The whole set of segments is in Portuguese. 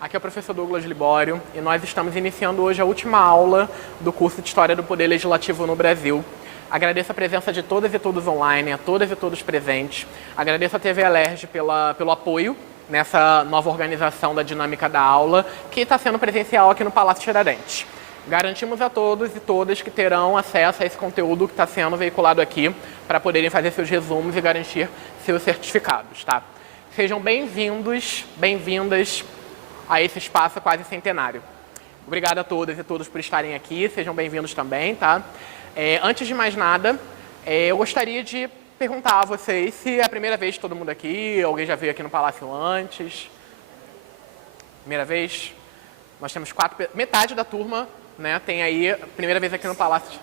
Aqui é o professor Douglas Libório e nós estamos iniciando hoje a última aula do curso de História do Poder Legislativo no Brasil. Agradeço a presença de todas e todos online, a todas e todos presentes. Agradeço a TV Alerj pelo apoio nessa nova organização da dinâmica da aula, que está sendo presencial aqui no Palácio Tiradentes. Garantimos a todos e todas que terão acesso a esse conteúdo que está sendo veiculado aqui para poderem fazer seus resumos e garantir seus certificados, tá? Sejam bem-vindos, bem-vindas a esse espaço quase centenário. Obrigado a todas e todos por estarem aqui, sejam bem-vindos também, tá? Antes de mais nada, eu gostaria de perguntar a vocês se é a primeira vez de todo mundo aqui, alguém já veio aqui no Palácio antes? Primeira vez? Nós temos metade da turma, né, tem aí a primeira vez aqui no Palácio.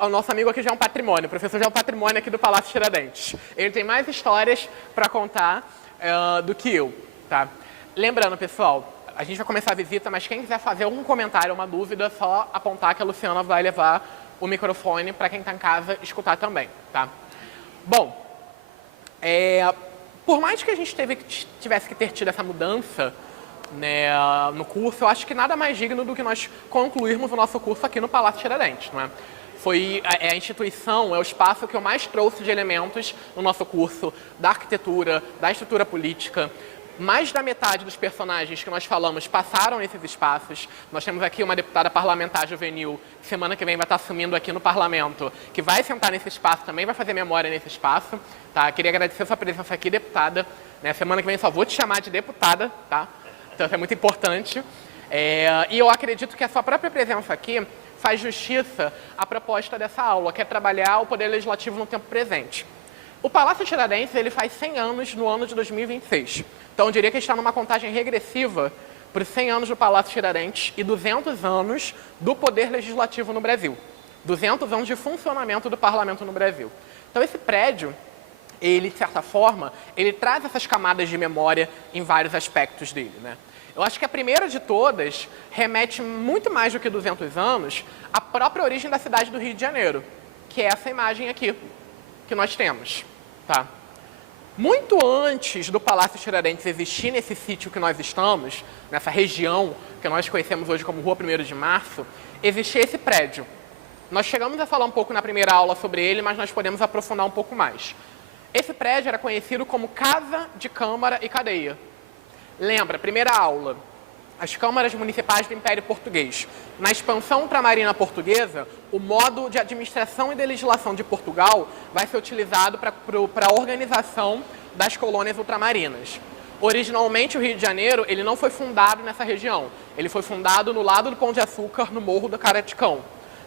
O nosso amigo aqui já é um patrimônio, o professor já é um patrimônio aqui do Palácio Tiradentes. Ele tem mais histórias para contar do que eu, tá? Lembrando, pessoal, a gente vai começar a visita, mas quem quiser fazer algum comentário, uma dúvida, é só apontar que a Luciana vai levar o microfone para quem está em casa escutar também, tá? Bom, por mais que a gente tivesse que ter tido essa mudança, né, no curso, eu acho que nada mais digno do que nós concluirmos o nosso curso aqui no Palácio Tiradentes, não é? Foi a instituição, é o espaço que eu mais trouxe de elementos no nosso curso da arquitetura, da estrutura política. Mais da metade dos personagens que nós falamos passaram nesses espaços. Nós temos aqui uma deputada parlamentar juvenil, que semana que vem vai estar assumindo aqui no parlamento, que vai sentar nesse espaço também, vai fazer memória nesse espaço. Tá? Queria agradecer a sua presença aqui, deputada. Né? Semana que vem só vou te chamar de deputada, tá? Então isso é muito importante. E eu acredito que a sua própria presença aqui faz justiça à proposta dessa aula, que é trabalhar o Poder Legislativo no tempo presente. O Palácio Tiradentes ele faz 100 anos no ano de 2026. Então, eu diria que está numa contagem regressiva para os 100 anos do Palácio Tiradentes e 200 anos do Poder Legislativo no Brasil. 200 anos de funcionamento do Parlamento no Brasil. Então, esse prédio, ele, de certa forma, ele traz essas camadas de memória em vários aspectos dele, né? Eu acho que a primeira de todas remete muito mais do que 200 anos à própria origem da cidade do Rio de Janeiro, que é essa imagem aqui que nós temos, tá? Muito antes do Palácio Tiradentes existir nesse sítio que nós estamos, nessa região que nós conhecemos hoje como Rua 1º de Março, existia esse prédio. Nós chegamos a falar um pouco na primeira aula sobre ele, mas nós podemos aprofundar um pouco mais. Esse prédio era conhecido como Casa de Câmara e Cadeia. Lembra, primeira aula, as câmaras municipais do Império Português. Na expansão ultramarina portuguesa, o modo de administração e de legislação de Portugal vai ser utilizado para a organização das colônias ultramarinas. Originalmente, o Rio de Janeiro ele não foi fundado nessa região. Ele foi fundado no lado do Pão de Açúcar, no Morro do Caraticão.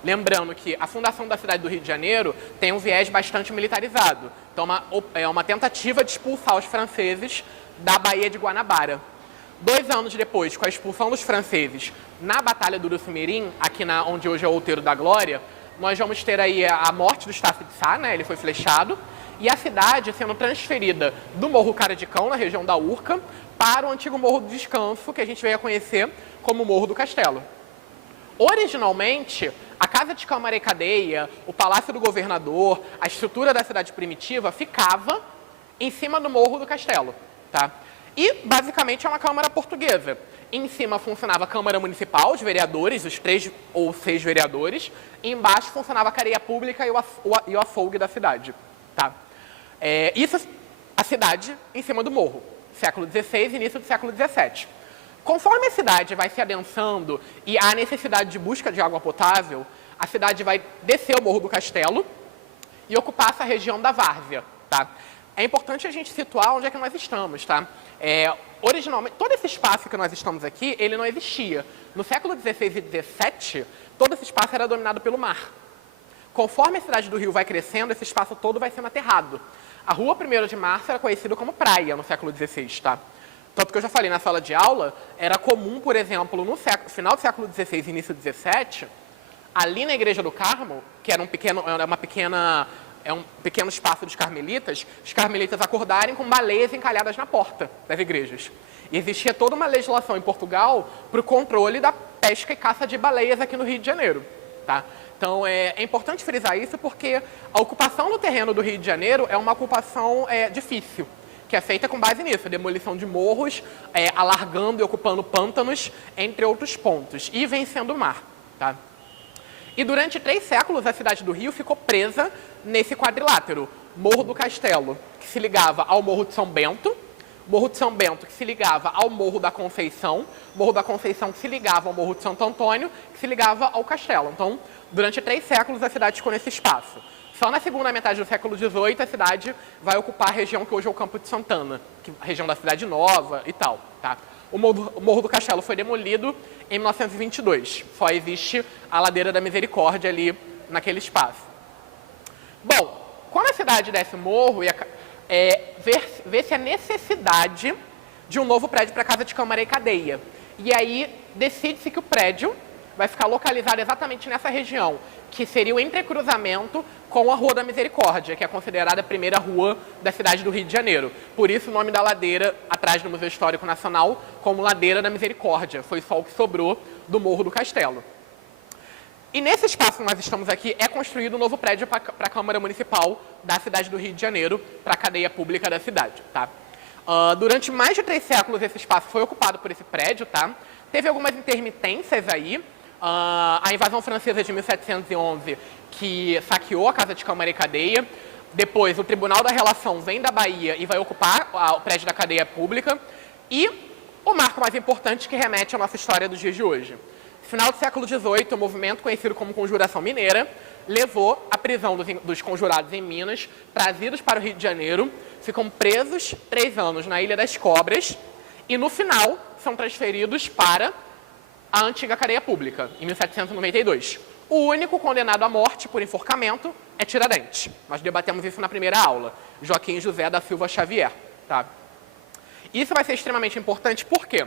Lembrando que a fundação da cidade do Rio de Janeiro tem um viés bastante militarizado. Então, é uma tentativa de expulsar os franceses da Baía de Guanabara. 2 anos depois, com a expulsão dos franceses na Batalha do Uruçumirim, aqui onde hoje é o Outeiro da Glória, nós vamos ter aí a morte do Estácio de Sá, né? Ele foi flechado, e a cidade sendo transferida do Morro Caradicão, na região da Urca, para o antigo Morro do Descanso, que a gente veio a conhecer como Morro do Castelo. Originalmente, a Casa de Câmara e Cadeia, o Palácio do Governador, a estrutura da cidade primitiva ficava em cima do Morro do Castelo. Tá? E, basicamente, é uma Câmara portuguesa. Em cima funcionava a Câmara Municipal, os vereadores, os 3 ou 6 vereadores. E embaixo funcionava a cadeia pública e o açougue da cidade. Tá? Isso, a cidade em cima do morro. Século XVI e início do século XVII. Conforme a cidade vai se adensando e há necessidade de busca de água potável, a cidade vai descer o Morro do Castelo e ocupar essa região da várzea. Tá? É importante a gente situar onde é que nós estamos, tá? Originalmente, todo esse espaço que nós estamos aqui, ele não existia. No século XVI e XVII, todo esse espaço era dominado pelo mar. Conforme a cidade do Rio vai crescendo, esse espaço todo vai sendo aterrado. A Rua 1º de Março era conhecida como praia no século XVI, tá? Tanto que eu já falei na sala de aula, era comum, por exemplo, no final do século XVI e início do XVII, ali na Igreja do Carmo, que era um pequeno espaço dos carmelitas, os carmelitas acordarem com baleias encalhadas na porta das igrejas. E existia toda uma legislação em Portugal para o controle da pesca e caça de baleias aqui no Rio de Janeiro. Tá? Então, é importante frisar isso porque a ocupação do terreno do Rio de Janeiro é uma ocupação difícil, que é feita com base nisso, demolição de morros, alargando e ocupando pântanos, entre outros pontos, e vencendo o mar. Tá? E durante 3 séculos, a cidade do Rio ficou presa nesse quadrilátero. Morro do Castelo, que se ligava ao Morro de São Bento, Morro de São Bento, que se ligava ao Morro da Conceição, Morro da Conceição, que se ligava ao Morro de Santo Antônio, que se ligava ao Castelo. Então, durante 3 séculos, a cidade ficou nesse espaço. Só na segunda metade do século XVIII, a cidade vai ocupar a região que hoje é o Campo de Santana, a região da Cidade Nova e tal. Tá? O Morro do Castelo foi demolido em 1922. Só existe a Ladeira da Misericórdia ali naquele espaço. Bom, quando a cidade desce o morro, vê-se a necessidade de um novo prédio para Casa de Câmara e Cadeia. E aí decide-se que o prédio vai ficar localizado exatamente nessa região, que seria o entrecruzamento com a Rua da Misericórdia, que é considerada a primeira rua da cidade do Rio de Janeiro. Por isso o nome da ladeira, atrás do Museu Histórico Nacional, como Ladeira da Misericórdia. Foi só o que sobrou do Morro do Castelo. E nesse espaço que nós estamos aqui, é construído um novo prédio para a Câmara Municipal da cidade do Rio de Janeiro, para a cadeia pública da cidade. Tá? Durante mais de 3 séculos, esse espaço foi ocupado por esse prédio. Tá? Teve algumas intermitências aí. A invasão francesa de 1711, que saqueou a Casa de Câmara e Cadeia. Depois, o Tribunal da Relação vem da Bahia e vai ocupar o prédio da cadeia pública. E o marco mais importante que remete à nossa história dos dias de hoje. No final do século XVIII, o movimento conhecido como Conjuração Mineira levou à prisão dos conjurados em Minas, trazidos para o Rio de Janeiro, ficam presos 3 anos na Ilha das Cobras e, no final, são transferidos para a antiga cadeia pública, em 1792. O único condenado à morte por enforcamento é Tiradentes. Nós debatemos isso na primeira aula, Joaquim José da Silva Xavier. Tá? Isso vai ser extremamente importante porque,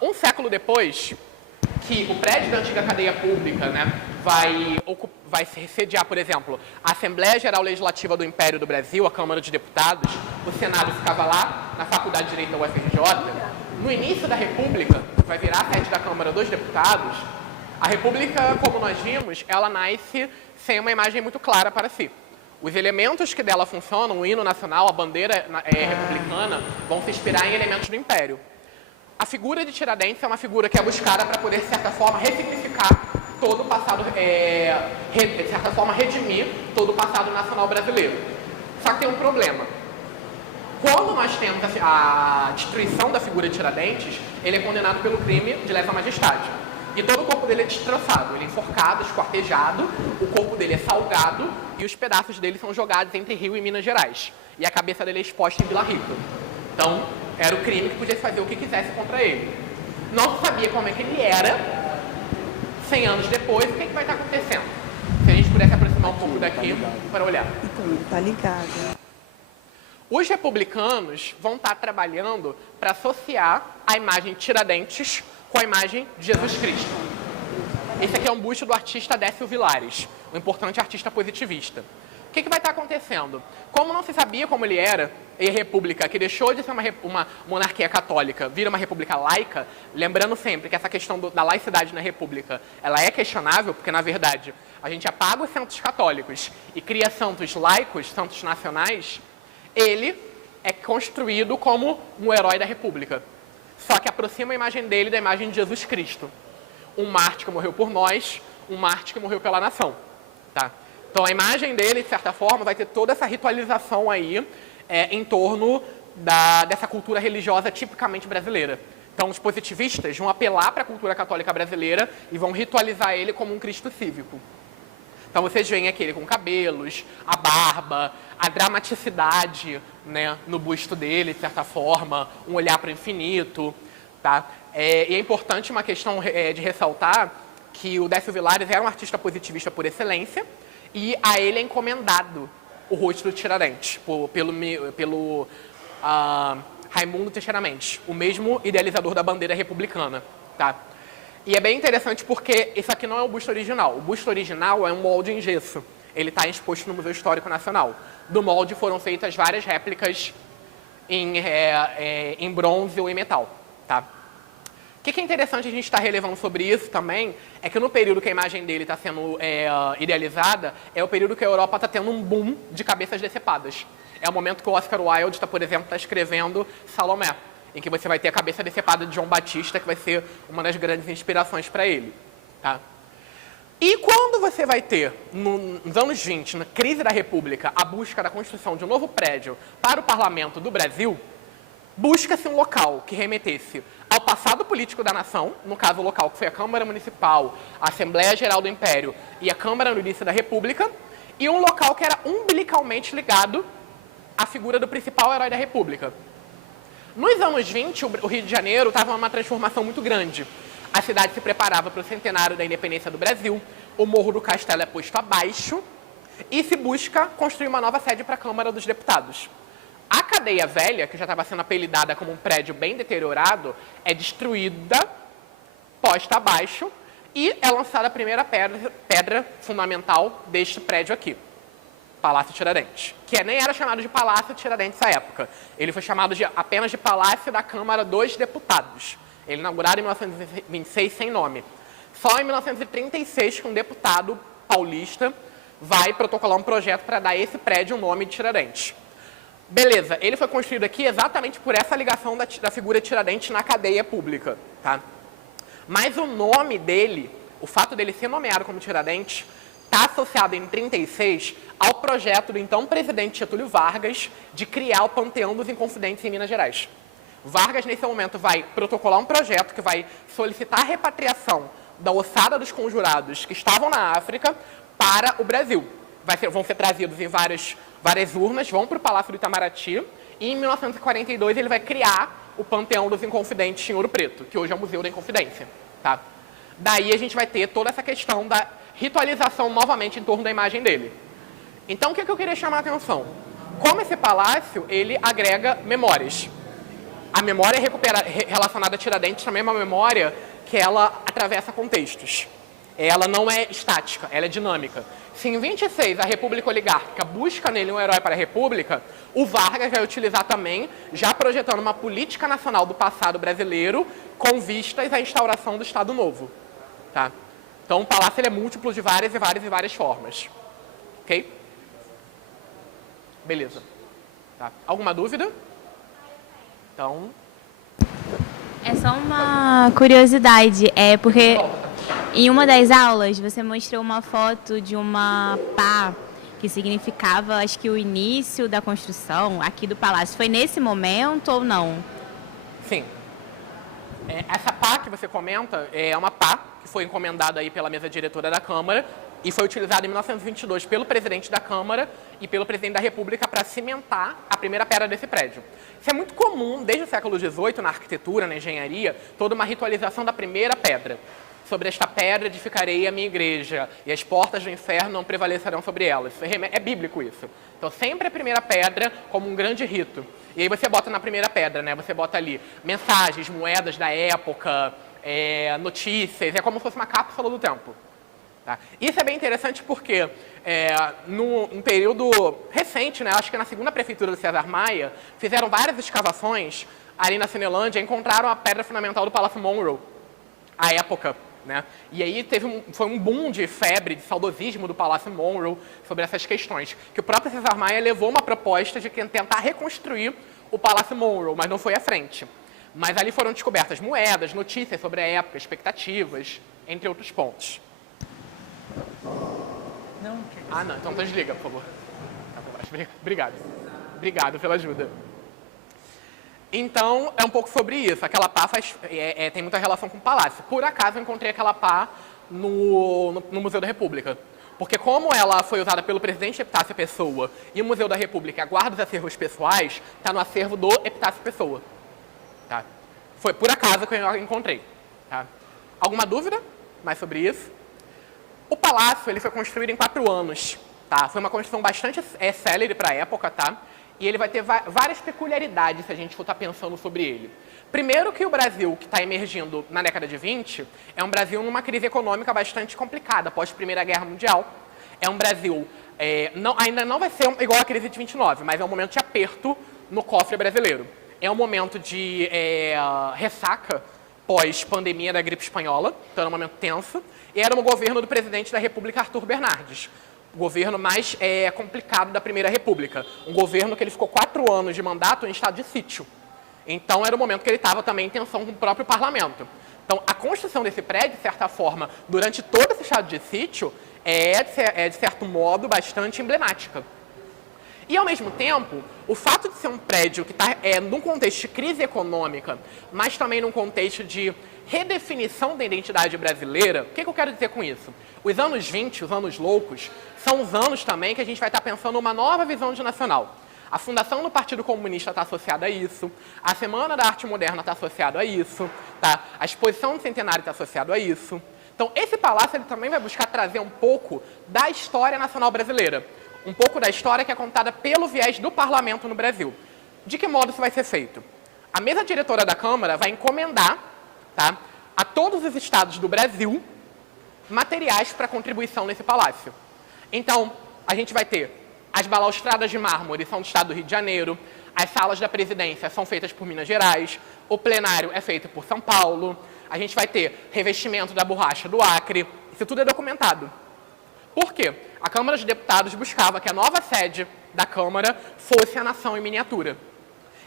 um século depois, que o prédio da antiga cadeia pública, né, vai sediar, por exemplo, a Assembleia Geral Legislativa do Império do Brasil, a Câmara dos Deputados, o Senado ficava lá, na Faculdade de Direito da UFRJ. No início da República, vai virar a sede da Câmara dos Deputados. A República, como nós vimos, ela nasce sem uma imagem muito clara para si. Os elementos que dela funcionam, o hino nacional, a bandeira republicana, vão se inspirar em elementos do Império. A figura de Tiradentes é uma figura que é buscada para poder, de certa forma, ressignificar todo o passado, de certa forma, redimir todo o passado nacional brasileiro. Só que tem um problema. Quando nós temos a destruição da figura de Tiradentes, ele é condenado pelo crime de lesa majestade. E todo o corpo dele é destroçado, ele é enforcado, esquartejado, o corpo dele é salgado e os pedaços dele são jogados entre Rio e Minas Gerais. E a cabeça dele é exposta em Vila Rica. Então, era o crime que podia fazer o que quisesse contra ele. Não se sabia como é que ele era. 100 anos depois, o que vai estar acontecendo? Se a gente pudesse aproximar um pouco daqui para olhar. Então, tá ligado. Os republicanos vão estar trabalhando para associar a imagem de Tiradentes com a imagem de Jesus Cristo. Esse aqui é um busto do artista Décio Vilares, um importante artista positivista. O que vai estar acontecendo? Como não se sabia como ele era, e a república, que deixou de ser uma monarquia católica, vira uma república laica, lembrando sempre que essa questão da laicidade na república, ela é questionável, porque, na verdade, a gente apaga os santos católicos e cria santos laicos, santos nacionais, ele é construído como um herói da república. Só que aproxima a imagem dele da imagem de Jesus Cristo. Um mártir que morreu por nós, um mártir que morreu pela nação. Tá? Então, a imagem dele, de certa forma, vai ter toda essa ritualização aí em torno dessa cultura religiosa tipicamente brasileira. Então, os positivistas vão apelar para a cultura católica brasileira e vão ritualizar ele como um Cristo cívico. Então, vocês veem aqui ele com cabelos, a barba, a dramaticidade, né, no busto dele, de certa forma, um olhar para o infinito. Tá? E é importante uma questão de ressaltar que o Décio Vilares era um artista positivista por excelência e a ele é encomendado o rosto do Tiradentes, pelo Raimundo Teixeira Mendes, o mesmo idealizador da bandeira republicana. Tá? E é bem interessante porque isso aqui não é o busto original. O busto original é um molde em gesso. Ele está exposto no Museu Histórico Nacional. Do molde foram feitas várias réplicas em bronze ou em metal. Tá? O que é interessante a gente estar relevando sobre isso também é que no período que a imagem dele está sendo idealizada, é o período que a Europa está tendo um boom de cabeças decepadas. é o momento que o Oscar Wilde, por exemplo, está escrevendo Salomé, em que você vai ter a cabeça decepada de João Batista, que vai ser uma das grandes inspirações para ele. Tá? E quando você vai ter, nos anos 20, na crise da República, a busca da construção de um novo prédio para o Parlamento do Brasil, busca-se um local que remetesse ao passado político da nação, no caso o local que foi a Câmara Municipal, a Assembleia Geral do Império e a Câmara no início da República, e um local que era umbilicalmente ligado à figura do principal herói da República. Nos anos 20, o Rio de Janeiro estava numa transformação muito grande. A cidade se preparava para o centenário da independência do Brasil, o Morro do Castelo é posto abaixo e se busca construir uma nova sede para a Câmara dos Deputados. A Cadeia Velha, que já estava sendo apelidada como um prédio bem deteriorado, é destruída, posta abaixo e é lançada a primeira pedra fundamental deste prédio aqui, Palácio Tiradentes, que nem era chamado de Palácio Tiradentes à época. Ele foi chamado apenas de Palácio da Câmara dos Deputados. Ele inaugurado em 1926 sem nome. Só em 1936 que um deputado paulista vai protocolar um projeto para dar a esse prédio o nome de Tiradentes. Beleza, ele foi construído aqui exatamente por essa ligação da figura Tiradentes na cadeia pública. Tá? Mas o nome dele, o fato dele ser nomeado como Tiradentes, está associado em 1936 ao projeto do então presidente Getúlio Vargas de criar o Panteão dos Inconfidentes em Minas Gerais. Vargas, nesse momento, vai protocolar um projeto que vai solicitar a repatriação da ossada dos conjurados que estavam na África para o Brasil. Vão ser trazidos em várias urnas, vão para o Palácio do Itamaraty e, em 1942, ele vai criar o Panteão dos Inconfidentes em Ouro Preto, que hoje é o Museu da Inconfidência. Tá? Daí a gente vai ter toda essa questão da ritualização novamente em torno da imagem dele. Então, o que eu queria chamar a atenção? Como esse palácio, ele agrega memórias. A memória relacionada a Tiradentes também é uma memória que ela atravessa contextos. Ela não é estática, ela é dinâmica. Se em 26 a República Oligárquica busca nele um herói para a República, o Vargas vai utilizar também, já projetando uma política nacional do passado brasileiro com vistas à instauração do Estado Novo. Tá? Então o palácio ele é múltiplo de várias formas. Ok? Beleza. Tá. Alguma dúvida? Então... É só uma curiosidade, porque em uma das aulas você mostrou uma foto de uma pá que significava, acho que o início da construção aqui do palácio. Foi nesse momento ou não? Sim. Essa pá que você comenta é uma pá que foi encomendada aí pela mesa diretora da Câmara e foi utilizada em 1922 pelo presidente da Câmara e pelo presidente da República para cimentar a primeira pedra desse prédio. Isso é muito comum, desde o século XVIII, na arquitetura, na engenharia, toda uma ritualização da primeira pedra. Sobre esta pedra edificarei a minha igreja, e as portas do inferno não prevalecerão sobre ela. É bíblico isso. Então, sempre a primeira pedra como um grande rito. E aí você bota na primeira pedra, né? Você bota ali mensagens, moedas da época, notícias, é como se fosse uma cápsula do tempo. Tá? Isso é bem interessante porque, num período recente, né, acho que na segunda prefeitura do César Maia, fizeram várias escavações ali na Cinelândia e encontraram a pedra fundamental do Palácio Monroe, à época. Né? E aí foi um boom de febre, de saudosismo do Palácio Monroe sobre essas questões, que o próprio César Maia levou uma proposta de tentar reconstruir o Palácio Monroe, mas não foi à frente. Mas ali foram descobertas moedas, notícias sobre a época, expectativas, entre outros pontos. Não, não, então desliga, por favor. Obrigado. Obrigado pela ajuda. Então, é um pouco sobre isso. Aquela pá tem muita relação com o palácio. Por acaso, eu encontrei aquela pá no Museu da República. Porque como ela foi usada pelo presidente Epitácio Pessoa e o Museu da República guarda os acervos pessoais, está no acervo do Epitácio Pessoa. Tá? Foi por acaso que eu encontrei. Tá? Alguma dúvida mais sobre isso? O palácio ele foi construído em 4 anos. Tá? Foi uma construção bastante célere para a época, tá? E ele vai ter várias peculiaridades se a gente for estar pensando sobre ele. Primeiro que o Brasil, que está emergindo na década de 20, é um Brasil numa crise econômica bastante complicada, pós-Primeira Guerra Mundial. É um Brasil, ainda não vai ser igual à crise de 29, mas é um momento de aperto no cofre brasileiro. É um momento de ressaca pós-pandemia da gripe espanhola, então era um momento tenso, e era no governo do presidente da República, Arthur Bernardes. governo mais complicado da Primeira República. Um governo que ele ficou 4 anos de mandato em estado de sítio. Então, era o momento que ele estava também em tensão com o próprio parlamento. Então, a construção desse prédio, de certa forma, durante todo esse estado de sítio, de certo modo, bastante emblemática. E, ao mesmo tempo, o fato de ser um prédio que está num contexto de crise econômica, mas também num contexto de redefinição da identidade brasileira, o que eu quero dizer com isso? Os anos 20, os anos loucos, são os anos também que a gente vai estar pensando uma nova visão de nacional. A fundação do Partido Comunista está associada a isso, a Semana da Arte Moderna está associada a isso, tá? A Exposição do Centenário está associada a isso. Então, esse palácio ele também vai buscar trazer um pouco da história nacional brasileira, um pouco da história que é contada pelo viés do parlamento no Brasil. De que modo isso vai ser feito? A mesa diretora da Câmara vai encomendar, tá, a todos os estados do Brasil materiais para contribuição nesse palácio. Então, a gente vai ter as balaustradas de mármore são do estado do Rio de Janeiro, as salas da presidência são feitas por Minas Gerais, o plenário é feito por São Paulo, a gente vai ter revestimento da borracha do Acre, isso tudo é documentado. Por quê? A Câmara de Deputados buscava que a nova sede da Câmara fosse a nação em miniatura.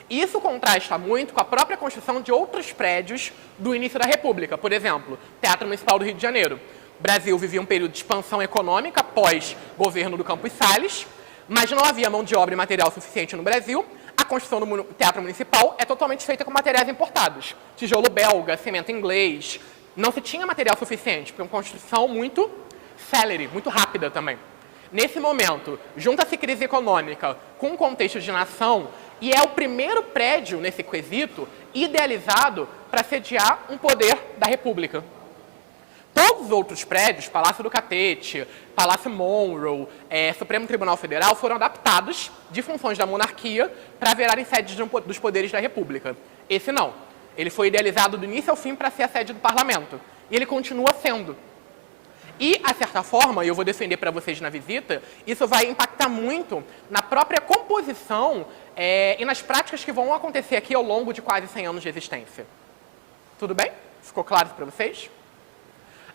Isso contrasta muito com a própria construção de outros prédios do início da República. Por exemplo, Teatro Municipal do Rio de Janeiro. O Brasil vivia um período de expansão econômica pós-governo do Campos Salles, mas não havia mão de obra e material suficiente no Brasil. A construção do Teatro Municipal é totalmente feita com materiais importados. Tijolo belga, cimento inglês. Não se tinha material suficiente, porque é uma construção muito célere, muito rápida também. Nesse momento, junta-se crise econômica com um contexto de nação e é o primeiro prédio, nesse quesito, idealizado para sediar um poder da República. Todos os outros prédios, Palácio do Catete, Palácio Monroe, Supremo Tribunal Federal, foram adaptados de funções da monarquia para virarem sedes dos poderes da República. Esse não. Ele foi idealizado do início ao fim para ser a sede do parlamento. E ele continua sendo. E, a certa forma, e eu vou defender para vocês na visita, isso vai impactar muito na própria composição e nas práticas que vão acontecer aqui ao longo de quase 100 anos de existência. Tudo bem? Ficou claro para vocês?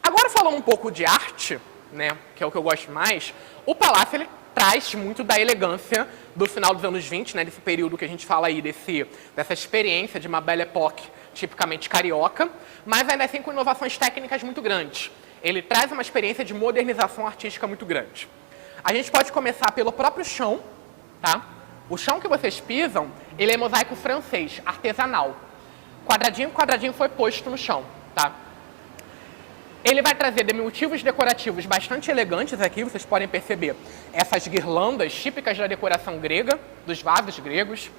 Agora, falando um pouco de arte, né, que é o que eu gosto mais, o palácio ele traz muito da elegância do final dos anos 20, né, desse período que a gente fala aí, dessa experiência de uma Belle Époque tipicamente carioca, mas ainda assim com inovações técnicas muito grandes. Ele traz uma experiência de modernização artística muito grande. A gente pode começar pelo próprio chão, tá? O chão que vocês pisam, ele é mosaico francês, artesanal. Quadradinho por quadradinho foi posto no chão, tá? Ele vai trazer motivos decorativos bastante elegantes aqui, vocês podem perceber essas guirlandas típicas da decoração grega, dos vasos gregos,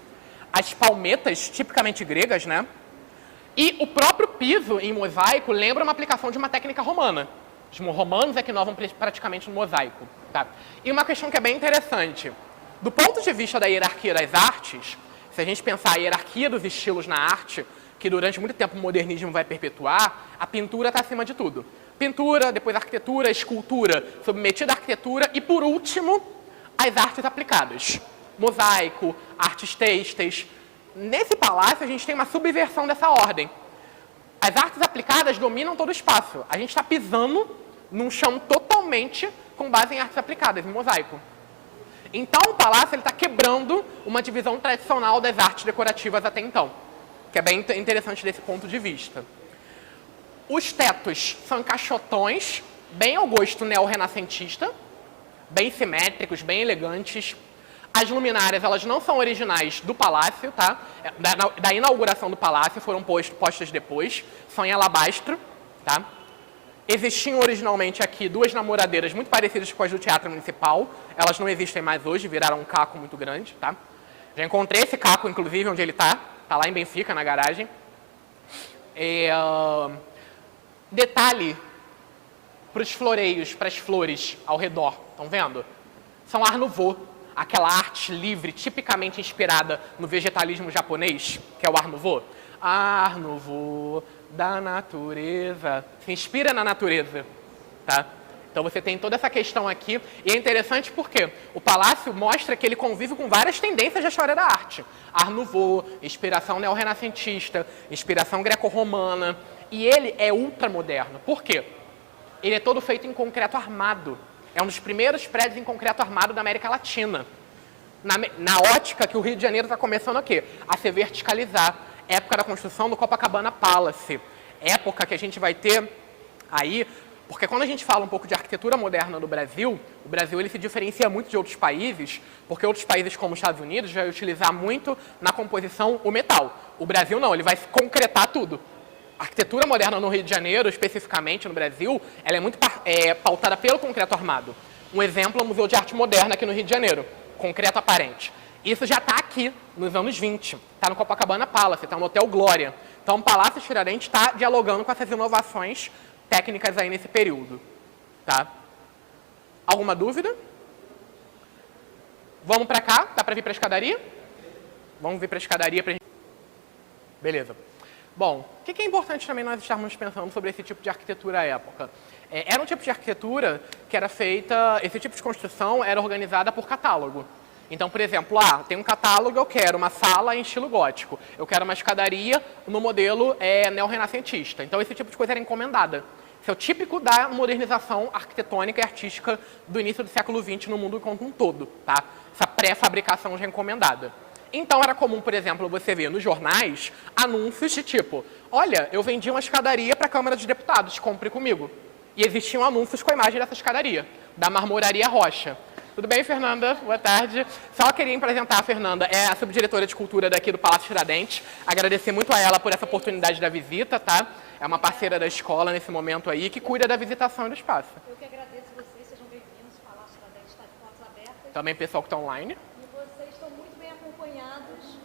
as palmetas tipicamente gregas, né? E o próprio piso em mosaico lembra uma aplicação de uma técnica romana. Os romanos é que inovam praticamente no mosaico. Tá? E uma questão que é bem interessante. Do ponto de vista da hierarquia das artes, se a gente pensar a hierarquia dos estilos na arte, que durante muito tempo o modernismo vai perpetuar, a pintura está acima de tudo. Pintura, depois arquitetura, escultura, submetida à arquitetura e, por último, as artes aplicadas. Mosaico, artes têxteis. Nesse palácio, a gente tem uma subversão dessa ordem. As artes aplicadas dominam todo o espaço. A gente está pisando num chão totalmente com base em artes aplicadas, em mosaico. Então, o palácio está quebrando uma divisão tradicional das artes decorativas até então, que é bem interessante desse ponto de vista. Os tetos são encaixotões, bem ao gosto neo-renascentista, bem simétricos, bem elegantes. As luminárias, elas não são originais do palácio, tá? Da inauguração do palácio, foram postas depois, são em alabastro, tá? Existiam originalmente aqui 2 namoradeiras muito parecidas com as do Teatro Municipal, elas não existem mais hoje, viraram um caco muito grande, tá? Já encontrei esse caco, inclusive, onde ele tá lá em Benfica, na garagem. Detalhe para os floreios, para as flores ao redor, estão vendo? São Art Nouveau. Aquela arte livre, tipicamente inspirada no vegetalismo japonês, que é o Art Nouveau. Art Nouveau da natureza. Se inspira na natureza, tá? Então você tem toda essa questão aqui, e é interessante porque o palácio mostra que ele convive com várias tendências da história da arte. Art Nouveau, inspiração neo-renascentista, inspiração greco-romana, e ele é ultramoderno. Por quê? Ele é todo feito em concreto armado. É um dos primeiros prédios em concreto armado da América Latina. Na ótica que o Rio de Janeiro está começando a quê? A se verticalizar. Época da construção do Copacabana Palace. Época que a gente vai ter aí, porque quando a gente fala um pouco de arquitetura moderna no Brasil, o Brasil ele se diferencia muito de outros países, porque outros países como os Estados Unidos vai utilizar muito na composição o metal. O Brasil não, ele vai concretar tudo. A arquitetura moderna no Rio de Janeiro, especificamente no Brasil, ela é muito pautada pelo concreto armado. Um exemplo é o Museu de Arte Moderna aqui no Rio de Janeiro, concreto aparente. Isso já está aqui, nos anos 20. Está no Copacabana Palace, está no Hotel Glória. Então, o Palácio Tiradentes está dialogando com essas inovações técnicas aí nesse período. Tá? Alguma dúvida? Vamos para cá? Dá para vir para a escadaria? Vamos vir para a escadaria para gente... Beleza. Bom, o que é importante também nós estarmos pensando sobre esse tipo de arquitetura à época? Era um tipo de arquitetura que era feita, esse tipo de construção era organizada por catálogo. Então, por exemplo, tem um catálogo, eu quero uma sala em estilo gótico, eu quero uma escadaria no modelo neorrenascentista. Então, esse tipo de coisa era encomendada. Isso é o típico da modernização arquitetônica e artística do início do século XX no mundo como um todo, tá? Essa pré-fabricação já encomendada. Então, era comum, por exemplo, você ver nos jornais anúncios de tipo, olha, eu vendi uma escadaria para a Câmara dos Deputados, compre comigo. E existiam anúncios com a imagem dessa escadaria, da Marmoraria Rocha. Tudo bem, Fernanda? Boa tarde. Só queria apresentar a Fernanda, é a subdiretora de cultura daqui do Palácio Tiradentes. Agradecer muito a ela por essa oportunidade da visita, tá? É uma parceira da escola nesse momento aí, que cuida da visitação do espaço. Eu que agradeço vocês, sejam bem-vindos. O Palácio Tiradentes está de portas abertas. Também pessoal que está online. E vocês estão muito bem acompanhados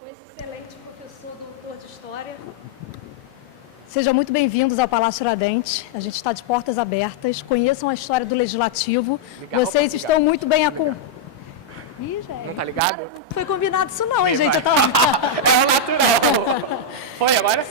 com esse excelente professor, doutor de História. Sejam muito bem-vindos ao Palácio Tiradentes. A gente está de portas abertas. Conheçam a história do Legislativo. Vocês estão muito bem acompanhados. Ih, gente. Não está ligado? Não foi combinado isso não, hein, Sim, gente? vai. É o natural. Foi agora?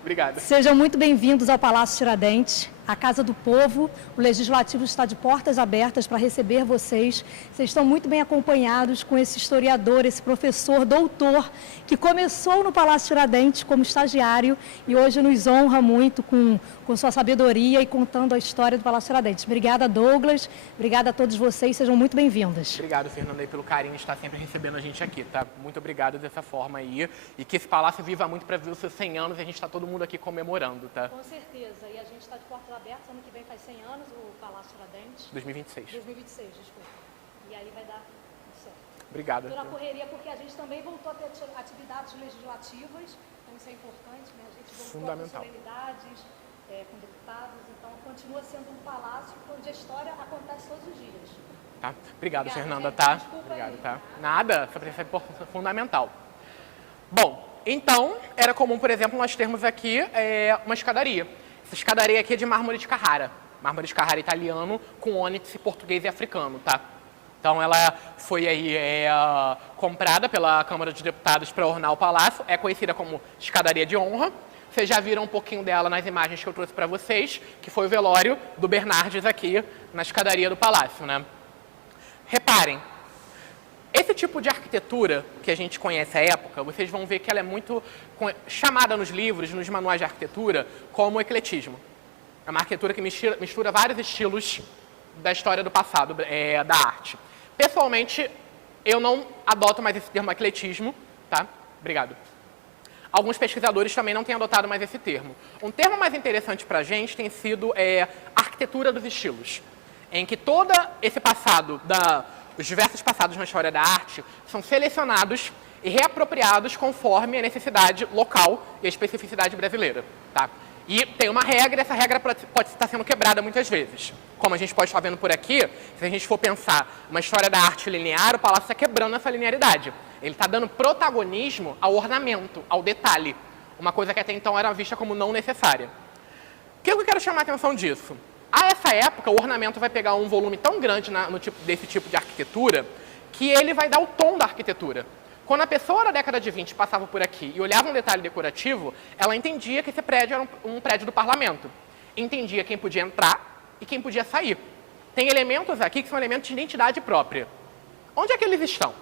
Obrigado. Sejam muito bem-vindos ao Palácio Tiradentes, a Casa do Povo. O Legislativo está de portas abertas para receber vocês. Vocês estão muito bem acompanhados com esse historiador, esse professor, doutor, que começou no Palácio Tiradentes como estagiário e hoje nos honra muito com sua sabedoria e contando a história do Palácio Tiradentes. Obrigada, Douglas. Obrigada a todos vocês. Sejam muito bem-vindas. Obrigado, Fernanda, aí, pelo carinho de estar sempre recebendo a gente aqui, tá? Muito obrigado dessa forma aí. E que esse palácio viva muito para ver os seus 100 anos e a gente está todo mundo aqui comemorando, tá? Com certeza. E a gente está de portas abertas. Ano que vem faz 100 anos o Palácio Tiradentes. 2026. 2026, desculpa. E aí vai dar tudo certo. Obrigado. Estou na correria porque a gente também voltou a ter atividades legislativas. Então isso é importante, né? A gente voltou Fundamental. a ter solenidades com deputados. Então continua sendo um palácio onde a história acontece todos os dias. Tá? Obrigado, Fernanda, gente. tá? Desculpa Obrigado, aí. tá? Nada, essa presença é fundamental. Bom, então, era comum, por exemplo, nós termos aqui uma escadaria. Essa escadaria aqui é de mármore de Carrara. Mármore de Carrara italiano com ônix português e africano, tá? Então, ela foi aí comprada pela Câmara dos Deputados para ornar o palácio. É conhecida como escadaria de honra. Vocês já viram um pouquinho dela nas imagens que eu trouxe para vocês, que foi o velório do Bernardes aqui na escadaria do palácio, né? Reparem, esse tipo de arquitetura que a gente conhece à época, vocês vão ver que ela é muito chamada nos livros, nos manuais de arquitetura, como ecletismo. É uma arquitetura que mistura vários estilos da história do passado, da arte. Pessoalmente, eu não adoto mais esse termo ecletismo, tá? Obrigado. Alguns pesquisadores também não têm adotado mais esse termo. Um termo mais interessante para a gente tem sido arquitetura dos estilos, em que todo esse passado, os diversos passados na história da arte, são selecionados e reapropriados conforme a necessidade local e a especificidade brasileira. Tá? E tem uma regra, e essa regra pode estar sendo quebrada muitas vezes. Como a gente pode estar vendo por aqui, se a gente for pensar uma história da arte linear, o palácio está quebrando essa linearidade. Ele está dando protagonismo ao ornamento, ao detalhe. Uma coisa que até então era vista como não necessária. O que eu quero chamar a atenção disso? A essa época, o ornamento vai pegar um volume tão grande desse tipo de arquitetura que ele vai dar o tom da arquitetura. Quando a pessoa da década de 20 passava por aqui e olhava um detalhe decorativo, ela entendia que esse prédio era um prédio do parlamento. Entendia quem podia entrar e quem podia sair. Tem elementos aqui que são elementos de identidade própria. Onde é que eles estão?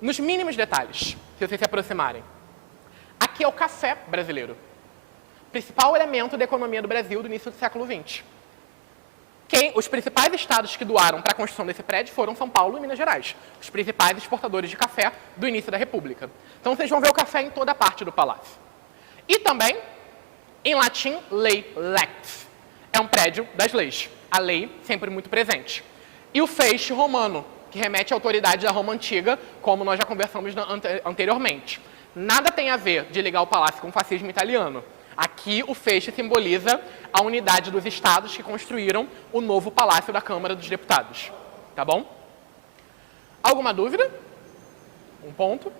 Nos mínimos detalhes, se vocês se aproximarem. Aqui é o café brasileiro. Principal elemento da economia do Brasil do início do século XX. O Os principais estados que doaram para a construção desse prédio foram São Paulo e Minas Gerais, os principais exportadores de café do início da República. Então vocês vão ver o café em toda parte do palácio. E também, em latim, lei lex. É um prédio das leis. A lei sempre muito presente. E o feixe romano, que remete à autoridade da Roma Antiga, como nós já conversamos anteriormente. Nada tem a ver de ligar o palácio com o fascismo italiano. Aqui o feixe simboliza a unidade dos estados que construíram o novo Palácio da Câmara dos Deputados. Tá bom? Alguma dúvida? Um ponto.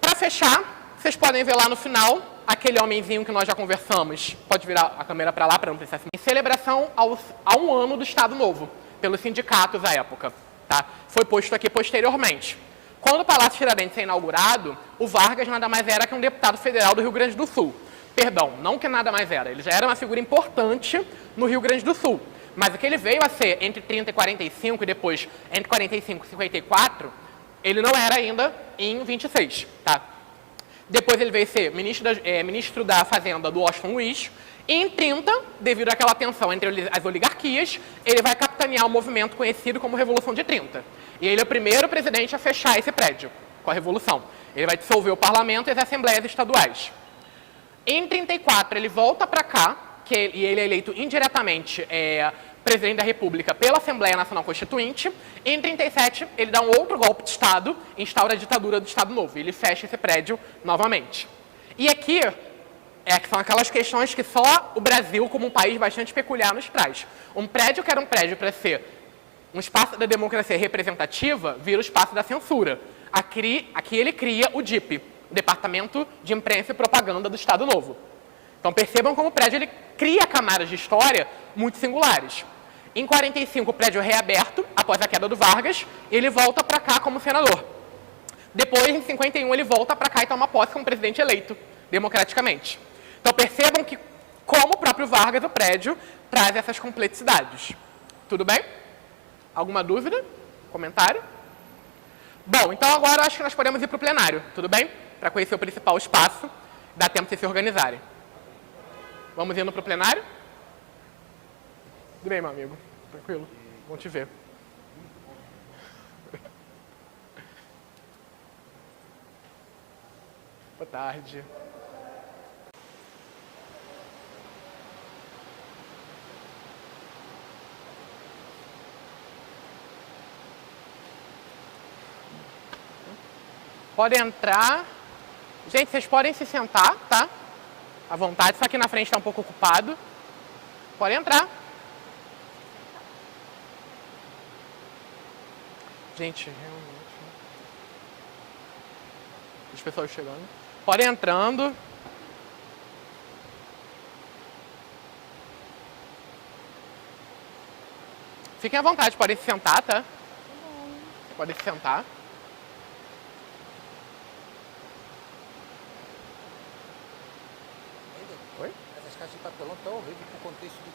Para fechar, vocês podem ver lá no final, aquele homenzinho que nós já conversamos. Pode virar a câmera para lá, para não precisar assim. Em celebração a um ano do Estado Novo, pelos sindicatos à época. Tá? Foi posto aqui posteriormente. Quando o Palácio Tiradentes é inaugurado, o Vargas nada mais era que um deputado federal do Rio Grande do Sul. Perdão, não que nada mais era. Ele já era uma figura importante no Rio Grande do Sul. Mas o que ele veio a ser entre 30 e 45 e depois entre 45 e 54, ele não era ainda em 26. Tá? Depois ele veio a ser ministro da Fazenda do Washington Luiz. E em 30, devido àquela tensão entre as oligarquias, ele vai capitanear um movimento conhecido como Revolução de 30. E ele é o primeiro presidente a fechar esse prédio com a Revolução. Ele vai dissolver o parlamento e as assembleias estaduais. Em 34, ele volta para cá, e ele é eleito indiretamente presidente da República pela Assembleia Nacional Constituinte. Em 37, ele dá um outro golpe de Estado, instaura a ditadura do Estado Novo. E ele fecha esse prédio novamente. E aqui são aquelas questões que só o Brasil, como um país bastante peculiar, nos traz. Um prédio que era um prédio para ser um espaço da democracia representativa, vira o espaço da censura. Aqui ele cria o DIP, o Departamento de Imprensa e Propaganda do Estado Novo. Então percebam como o prédio ele cria camadas de história muito singulares. Em 45, o prédio é reaberto, após a queda do Vargas, e ele volta para cá como senador. Depois, em 51, ele volta para cá e toma posse como presidente eleito, democraticamente. Então percebam que, como o próprio Vargas, o prédio traz essas complexidades. Tudo bem? Alguma dúvida? Comentário? Bom, então agora eu acho que nós podemos ir para o plenário, tudo bem? Para conhecer o principal espaço, dá tempo de vocês se organizarem. Vamos indo para o plenário? Tudo bem, meu amigo? Tranquilo? Bom te ver. Boa tarde. Podem entrar. Gente, vocês podem se sentar, tá? À vontade, só aqui na frente está um pouco ocupado. Podem entrar. Gente, realmente. As pessoas chegando. Podem entrando. Fiquem à vontade, podem se sentar, tá? Podem se sentar. Oi? Essas caixas de papelão estão horríveis pro contexto do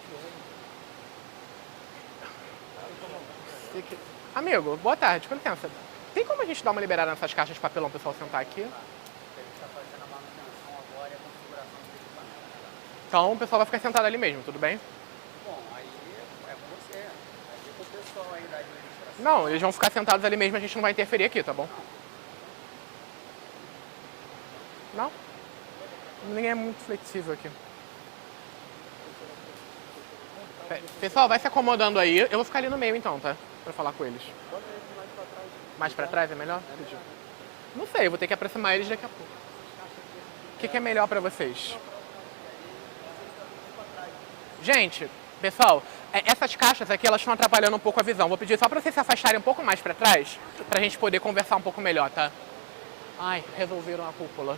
que é. Amigo, boa tarde, com licença. Tem como a gente dar uma liberada nessas caixas de papelão, pessoal, sentar aqui? Então o pessoal vai ficar sentado ali mesmo, tudo bem? Bom, aí é com você. Aí com o pessoal aí da administração. Não, eles vão ficar sentados ali mesmo, a gente não vai interferir aqui, tá bom? Não? Ninguém é muito flexível aqui. Pessoal, vai se acomodando aí. Eu vou ficar ali no meio então, tá? Pra falar com eles. Mais pra trás é melhor? Não sei, eu vou ter que aproximar eles daqui a pouco. O que é melhor pra vocês? Gente, pessoal, essas caixas aqui, elas estão atrapalhando um pouco a visão. Vou pedir só pra vocês se afastarem um pouco mais pra trás, pra gente poder conversar um pouco melhor, tá? Ai, resolveram a cúpula.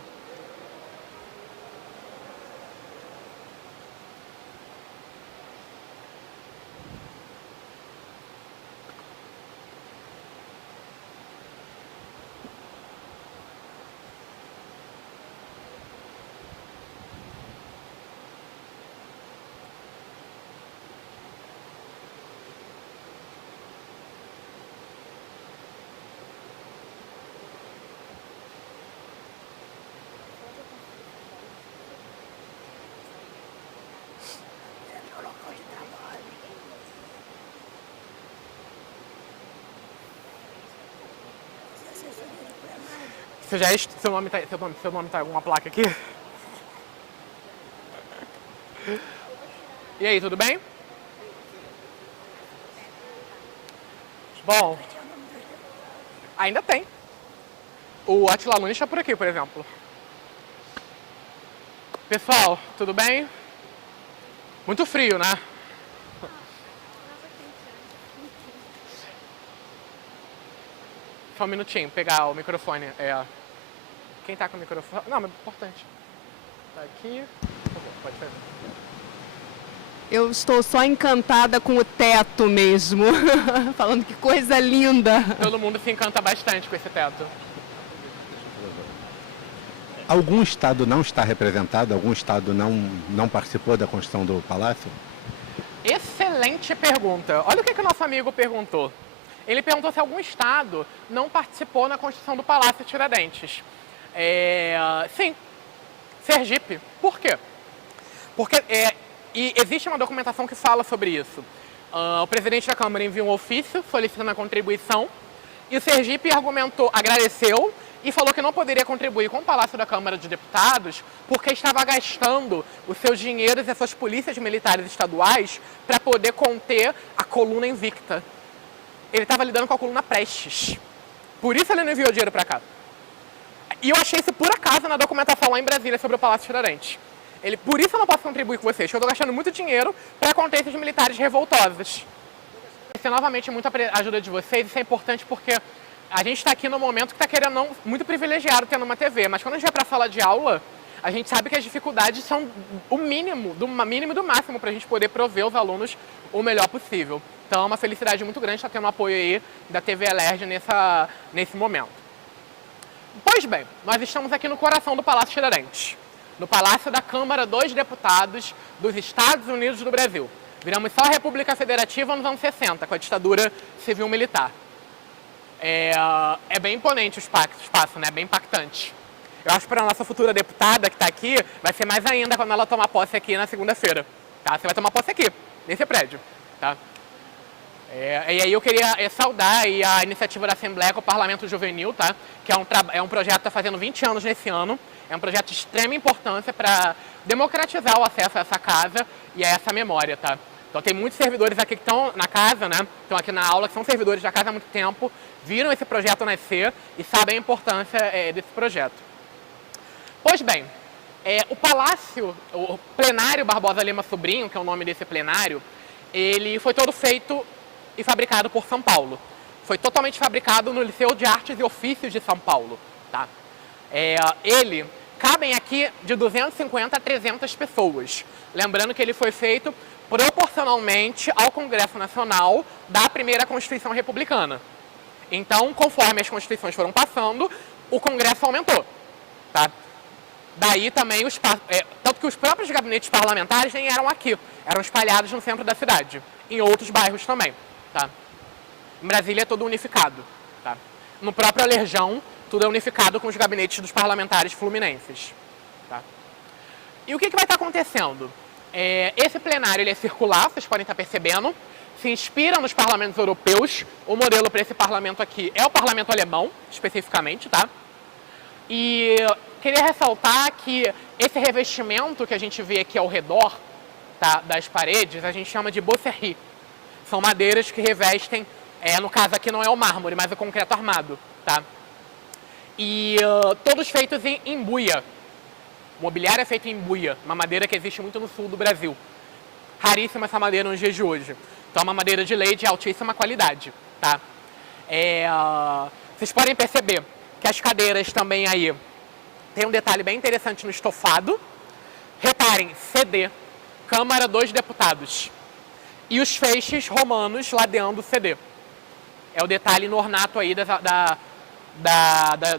Seu nome tá em alguma placa aqui? E aí, tudo bem? Bom, ainda tem. O Atila Nunes está por aqui, por exemplo. Pessoal, tudo bem? Muito frio, né? Só um minutinho, pegar o microfone. Quem tá com o microfone? Não, mas é importante. Tá aqui. Pode fazer. Eu estou só encantada com o teto mesmo. Falando que coisa linda. Todo mundo se encanta bastante com esse teto. Algum estado não está representado? Algum estado não participou da construção do palácio? Excelente pergunta. Olha o que o nosso amigo perguntou. Ele perguntou se algum estado não participou na construção do Palácio Tiradentes. Sim, Sergipe. Por quê? Porque e existe uma documentação que fala sobre isso. O presidente da Câmara enviou um ofício solicitando a contribuição e o Sergipe agradeceu e falou que não poderia contribuir com o Palácio da Câmara dos Deputados porque estava gastando os seus dinheiros e as suas polícias militares estaduais para poder conter a coluna invicta. Ele estava lidando com a coluna Prestes. Por isso ele não enviou dinheiro para cá. E eu achei isso por acaso na documentação lá em Brasília sobre o Palácio Tiradentes. Por isso eu não posso contribuir com vocês, porque eu estou gastando muito dinheiro para conter esses militares revoltosos. Agradecer novamente muito a ajuda de vocês, isso é importante porque a gente está aqui no momento que está querendo muito privilegiado tendo uma TV, mas quando a gente vai para a sala de aula, a gente sabe que as dificuldades são o mínimo, do mínimo e do máximo para a gente poder prover os alunos o melhor possível. Então é uma felicidade muito grande estar tendo o apoio aí da TV Alerj nesse momento. Pois bem, nós estamos aqui no coração do Palácio Tiradentes, no Palácio da Câmara dos Deputados dos Estados Unidos do Brasil. Viramos só a República Federativa nos anos 60, com a ditadura civil-militar. É bem imponente o espaço, né? Bem impactante. Eu acho que para a nossa futura deputada que está aqui, vai ser mais ainda quando ela tomar posse aqui na segunda-feira. Tá? Você vai tomar posse aqui, nesse prédio. Tá? E aí eu queria saudar aí a iniciativa da Assembleia com o Parlamento Juvenil, tá? Que é um projeto que está fazendo 20 anos nesse ano. É um projeto de extrema importância para democratizar o acesso a essa casa e a essa memória. Tá? Então tem muitos servidores aqui que estão na casa, né? Estão aqui na aula, que são servidores da casa há muito tempo, viram esse projeto nascer e sabem a importância desse projeto. Pois bem, o plenário Barbosa Lima Sobrinho, que é o nome desse plenário, ele foi todo feito e fabricado por São Paulo. Foi totalmente fabricado no Liceu de Artes e Ofícios de São Paulo. Tá? Cabem aqui de 250 a 300 pessoas. Lembrando que ele foi feito proporcionalmente ao Congresso Nacional da primeira Constituição Republicana. Então, conforme as constituições foram passando, o Congresso aumentou. Tá? Daí também, tanto que os próprios gabinetes parlamentares nem eram aqui, eram espalhados no centro da cidade, em outros bairros também. Tá? Em Brasília é tudo unificado. Tá? No próprio Alerjão, tudo é unificado com os gabinetes dos parlamentares fluminenses. Tá? E o que vai estar acontecendo? Esse plenário ele é circular, vocês podem estar percebendo, se inspira nos parlamentos europeus. O modelo para esse parlamento aqui é o parlamento alemão, especificamente. Tá? E queria ressaltar que esse revestimento que a gente vê aqui ao redor, tá, das paredes, a gente chama de bosserri. São madeiras que revestem, no caso aqui não é o mármore, mas o concreto armado. Tá? E todos feitos em buia. O mobiliário é feito em buia, uma madeira que existe muito no sul do Brasil. Raríssima essa madeira nos dias de hoje. Então é uma madeira de lei de altíssima qualidade. Tá? Vocês podem perceber que as cadeiras também aí tem um detalhe bem interessante no estofado. Reparem, CD, Câmara dos Deputados. E os feixes romanos ladeando o CD. É o detalhe no ornato aí do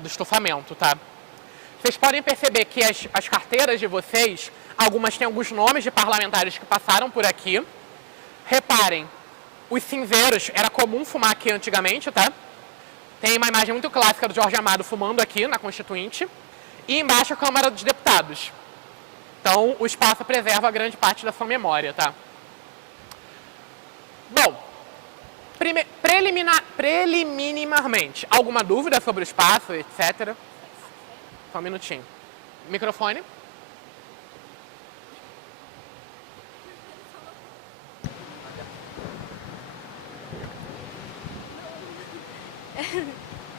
estofamento, tá? Vocês podem perceber que as carteiras de vocês, algumas têm alguns nomes de parlamentares que passaram por aqui. Reparem, os cinzeiros, era comum fumar aqui antigamente, tá? Tem uma imagem muito clássica do Jorge Amado fumando aqui na Constituinte. E embaixo a Câmara dos Deputados. Então, o espaço preserva grande parte da sua memória, tá? Bom, preliminarmente, alguma dúvida sobre o espaço, etc? Só um minutinho. Microfone.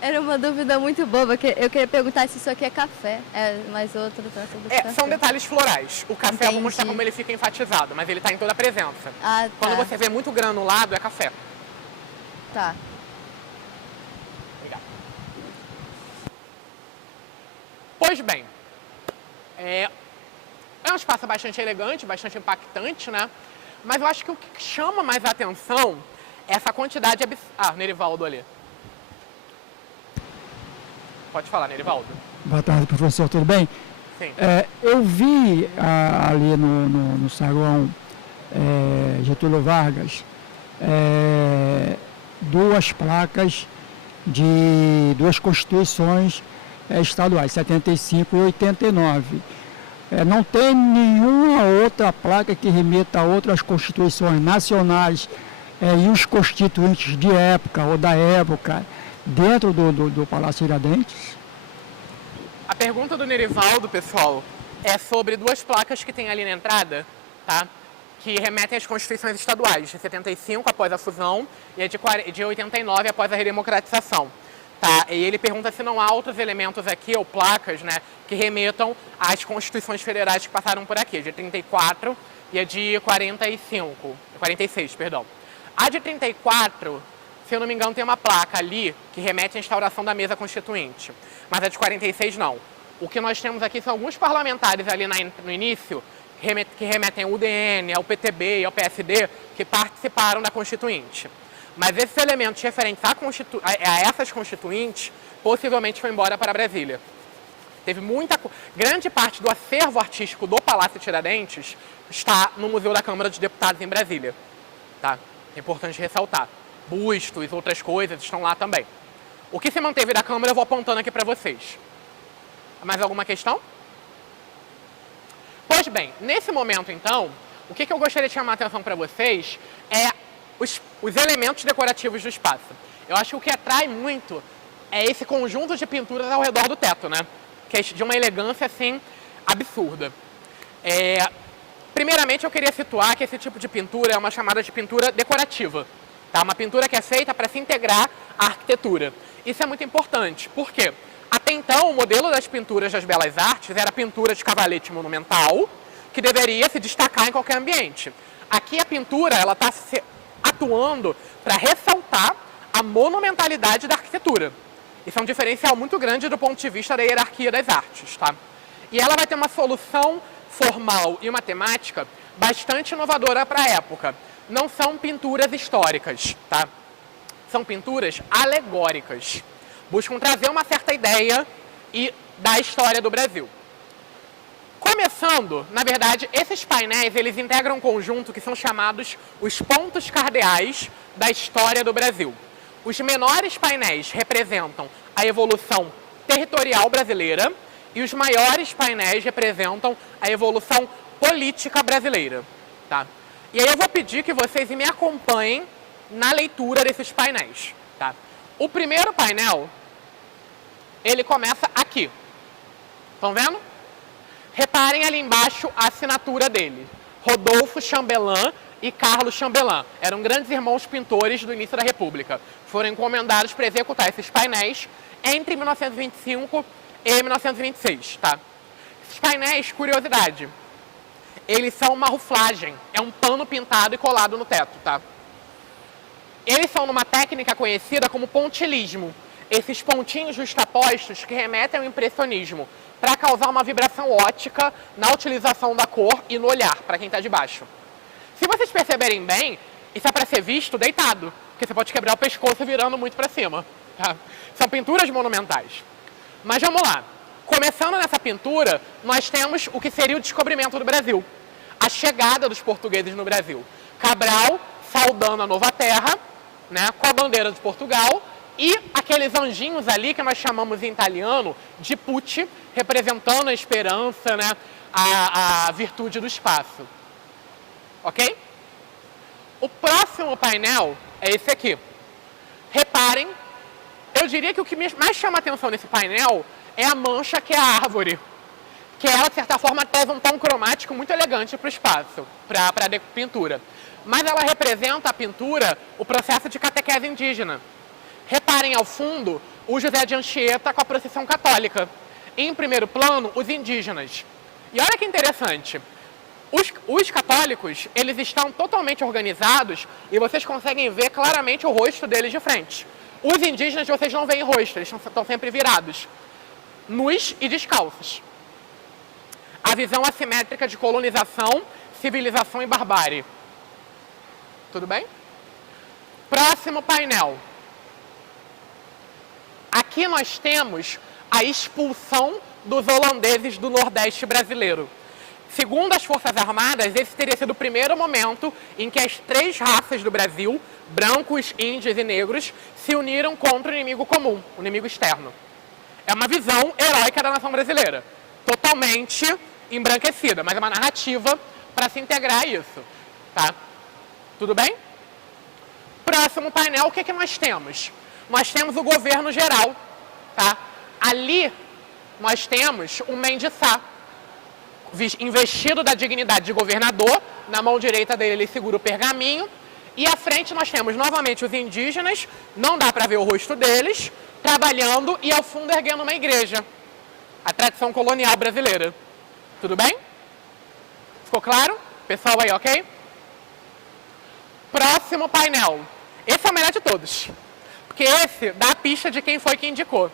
Era uma dúvida muito boba, que eu queria perguntar se isso aqui é café, mas outro trata do café. São detalhes florais. O café eu vou mostrar Entendi. como ele fica enfatizado, mas ele está em toda a presença. Ah, tá. Quando você vê muito granulado, é café. Tá. Obrigado. Pois bem, é um espaço bastante elegante, bastante impactante, né? Mas eu acho que o que chama mais a atenção é essa quantidade Nerivaldo ali. Pode falar, Nerivaldo. Boa tarde, professor, tudo bem? Sim. Eu vi ali no saguão Getúlio Vargas duas placas de duas constituições estaduais, 75 e 89. Não tem nenhuma outra placa que remeta a outras constituições nacionais e os constituintes de época ou da época dentro do Palácio Tiradentes? A pergunta do Nerivaldo, pessoal, é sobre duas placas que tem ali na entrada, tá? Que remetem às constituições estaduais, de 75 após a fusão e a de 89 após a redemocratização. Tá? E ele pergunta se não há outros elementos aqui, ou placas, né, que remetam às constituições federais que passaram por aqui, a de 34 e a de 46, perdão. A de 34, se eu não me engano, tem uma placa ali que remete à instauração da mesa constituinte, mas a de 46 não. O que nós temos aqui são alguns parlamentares ali no início que remetem ao UDN, ao PTB e ao PSD, que participaram da Constituinte. Mas esses elementos referentes a essas constituintes, possivelmente foi embora para Brasília. Teve grande parte do acervo artístico do Palácio Tiradentes está no Museu da Câmara dos Deputados em Brasília. Tá? É importante ressaltar. Bustos, outras coisas estão lá também. O que se manteve da Câmara eu vou apontando aqui para vocês. Mais alguma questão? Pois bem, nesse momento então, o que eu gostaria de chamar a atenção para vocês é os elementos decorativos do espaço. Eu acho que o que atrai muito é esse conjunto de pinturas ao redor do teto, né? Que é de uma elegância, assim, absurda. Primeiramente, eu queria situar que esse tipo de pintura é uma chamada de pintura decorativa. Tá? Uma pintura que é feita para se integrar à arquitetura. Isso é muito importante. Por quê? Até então, o modelo das pinturas das belas artes era a pintura de cavalete monumental, que deveria se destacar em qualquer ambiente. Aqui a pintura está atuando para ressaltar a monumentalidade da arquitetura. Isso é um diferencial muito grande do ponto de vista da hierarquia das artes. Tá? E ela vai ter uma solução formal e uma temática bastante inovadora para a época. Não são pinturas históricas, tá? São pinturas alegóricas. Buscam trazer uma certa ideia da história do Brasil. Começando, na verdade, esses painéis, eles integram um conjunto que são chamados os pontos cardeais da história do Brasil. Os menores painéis representam a evolução territorial brasileira e os maiores painéis representam a evolução política brasileira. Tá? E aí eu vou pedir que vocês me acompanhem na leitura desses painéis. Tá? O primeiro painel, ele começa aqui. Estão vendo? Reparem ali embaixo a assinatura dele. Rodolfo Chambellan e Carlos Chambellan. Eram grandes irmãos pintores do início da República. Foram encomendados para executar esses painéis entre 1925 e 1926. Tá? Esses painéis, curiosidade, eles são uma ruflagem. É um pano pintado e colado no teto. Tá? Eles são numa técnica conhecida como pontilhismo. Esses pontinhos justapostos que remetem ao impressionismo, para causar uma vibração ótica na utilização da cor e no olhar, para quem está de baixo. Se vocês perceberem bem, isso é para ser visto deitado, porque você pode quebrar o pescoço virando muito para cima. Tá? São pinturas monumentais. Mas vamos lá. Começando nessa pintura, nós temos o que seria o descobrimento do Brasil. A chegada dos portugueses no Brasil. Cabral saudando a nova terra, né, com a bandeira de Portugal, e aqueles anjinhos ali que nós chamamos em italiano de pucci, representando a esperança, né, a virtude do espaço. Ok? O próximo painel é esse aqui. Reparem, eu diria que o que mais chama atenção nesse painel é a mancha, que é a árvore. Que ela, de certa forma, traz um tom cromático muito elegante para o espaço, para a pintura. Mas ela representa a pintura, o processo de catequese indígena. Reparem ao fundo o José de Anchieta com a procissão católica. Em primeiro plano, os indígenas. E olha que interessante, os católicos, eles estão totalmente organizados e vocês conseguem ver claramente o rosto deles de frente. Os indígenas, vocês não veem rosto, eles estão sempre virados, nus e descalços. A visão assimétrica de colonização, civilização e barbárie. Tudo bem? Próximo painel. Aqui nós temos a expulsão dos holandeses do Nordeste brasileiro. Segundo as Forças Armadas, esse teria sido o primeiro momento em que as três raças do Brasil, brancos, índios e negros, se uniram contra o inimigo comum, o inimigo externo. É uma visão heróica da nação brasileira, totalmente embranquecida, mas é uma narrativa para se integrar a isso. Tá? Tudo bem? Próximo painel, o que nós temos? Nós temos o governo geral. Tá? Ali nós temos o Mendes Sá, investido da dignidade de governador, na mão direita dele ele segura o pergaminho, e à frente nós temos novamente os indígenas, não dá para ver o rosto deles, trabalhando e ao fundo erguendo uma igreja, a tradição colonial brasileira. Tudo bem? Ficou claro? Pessoal aí, ok? Próximo painel. Esse é o melhor de todos, porque esse dá a pista de quem foi que indicou.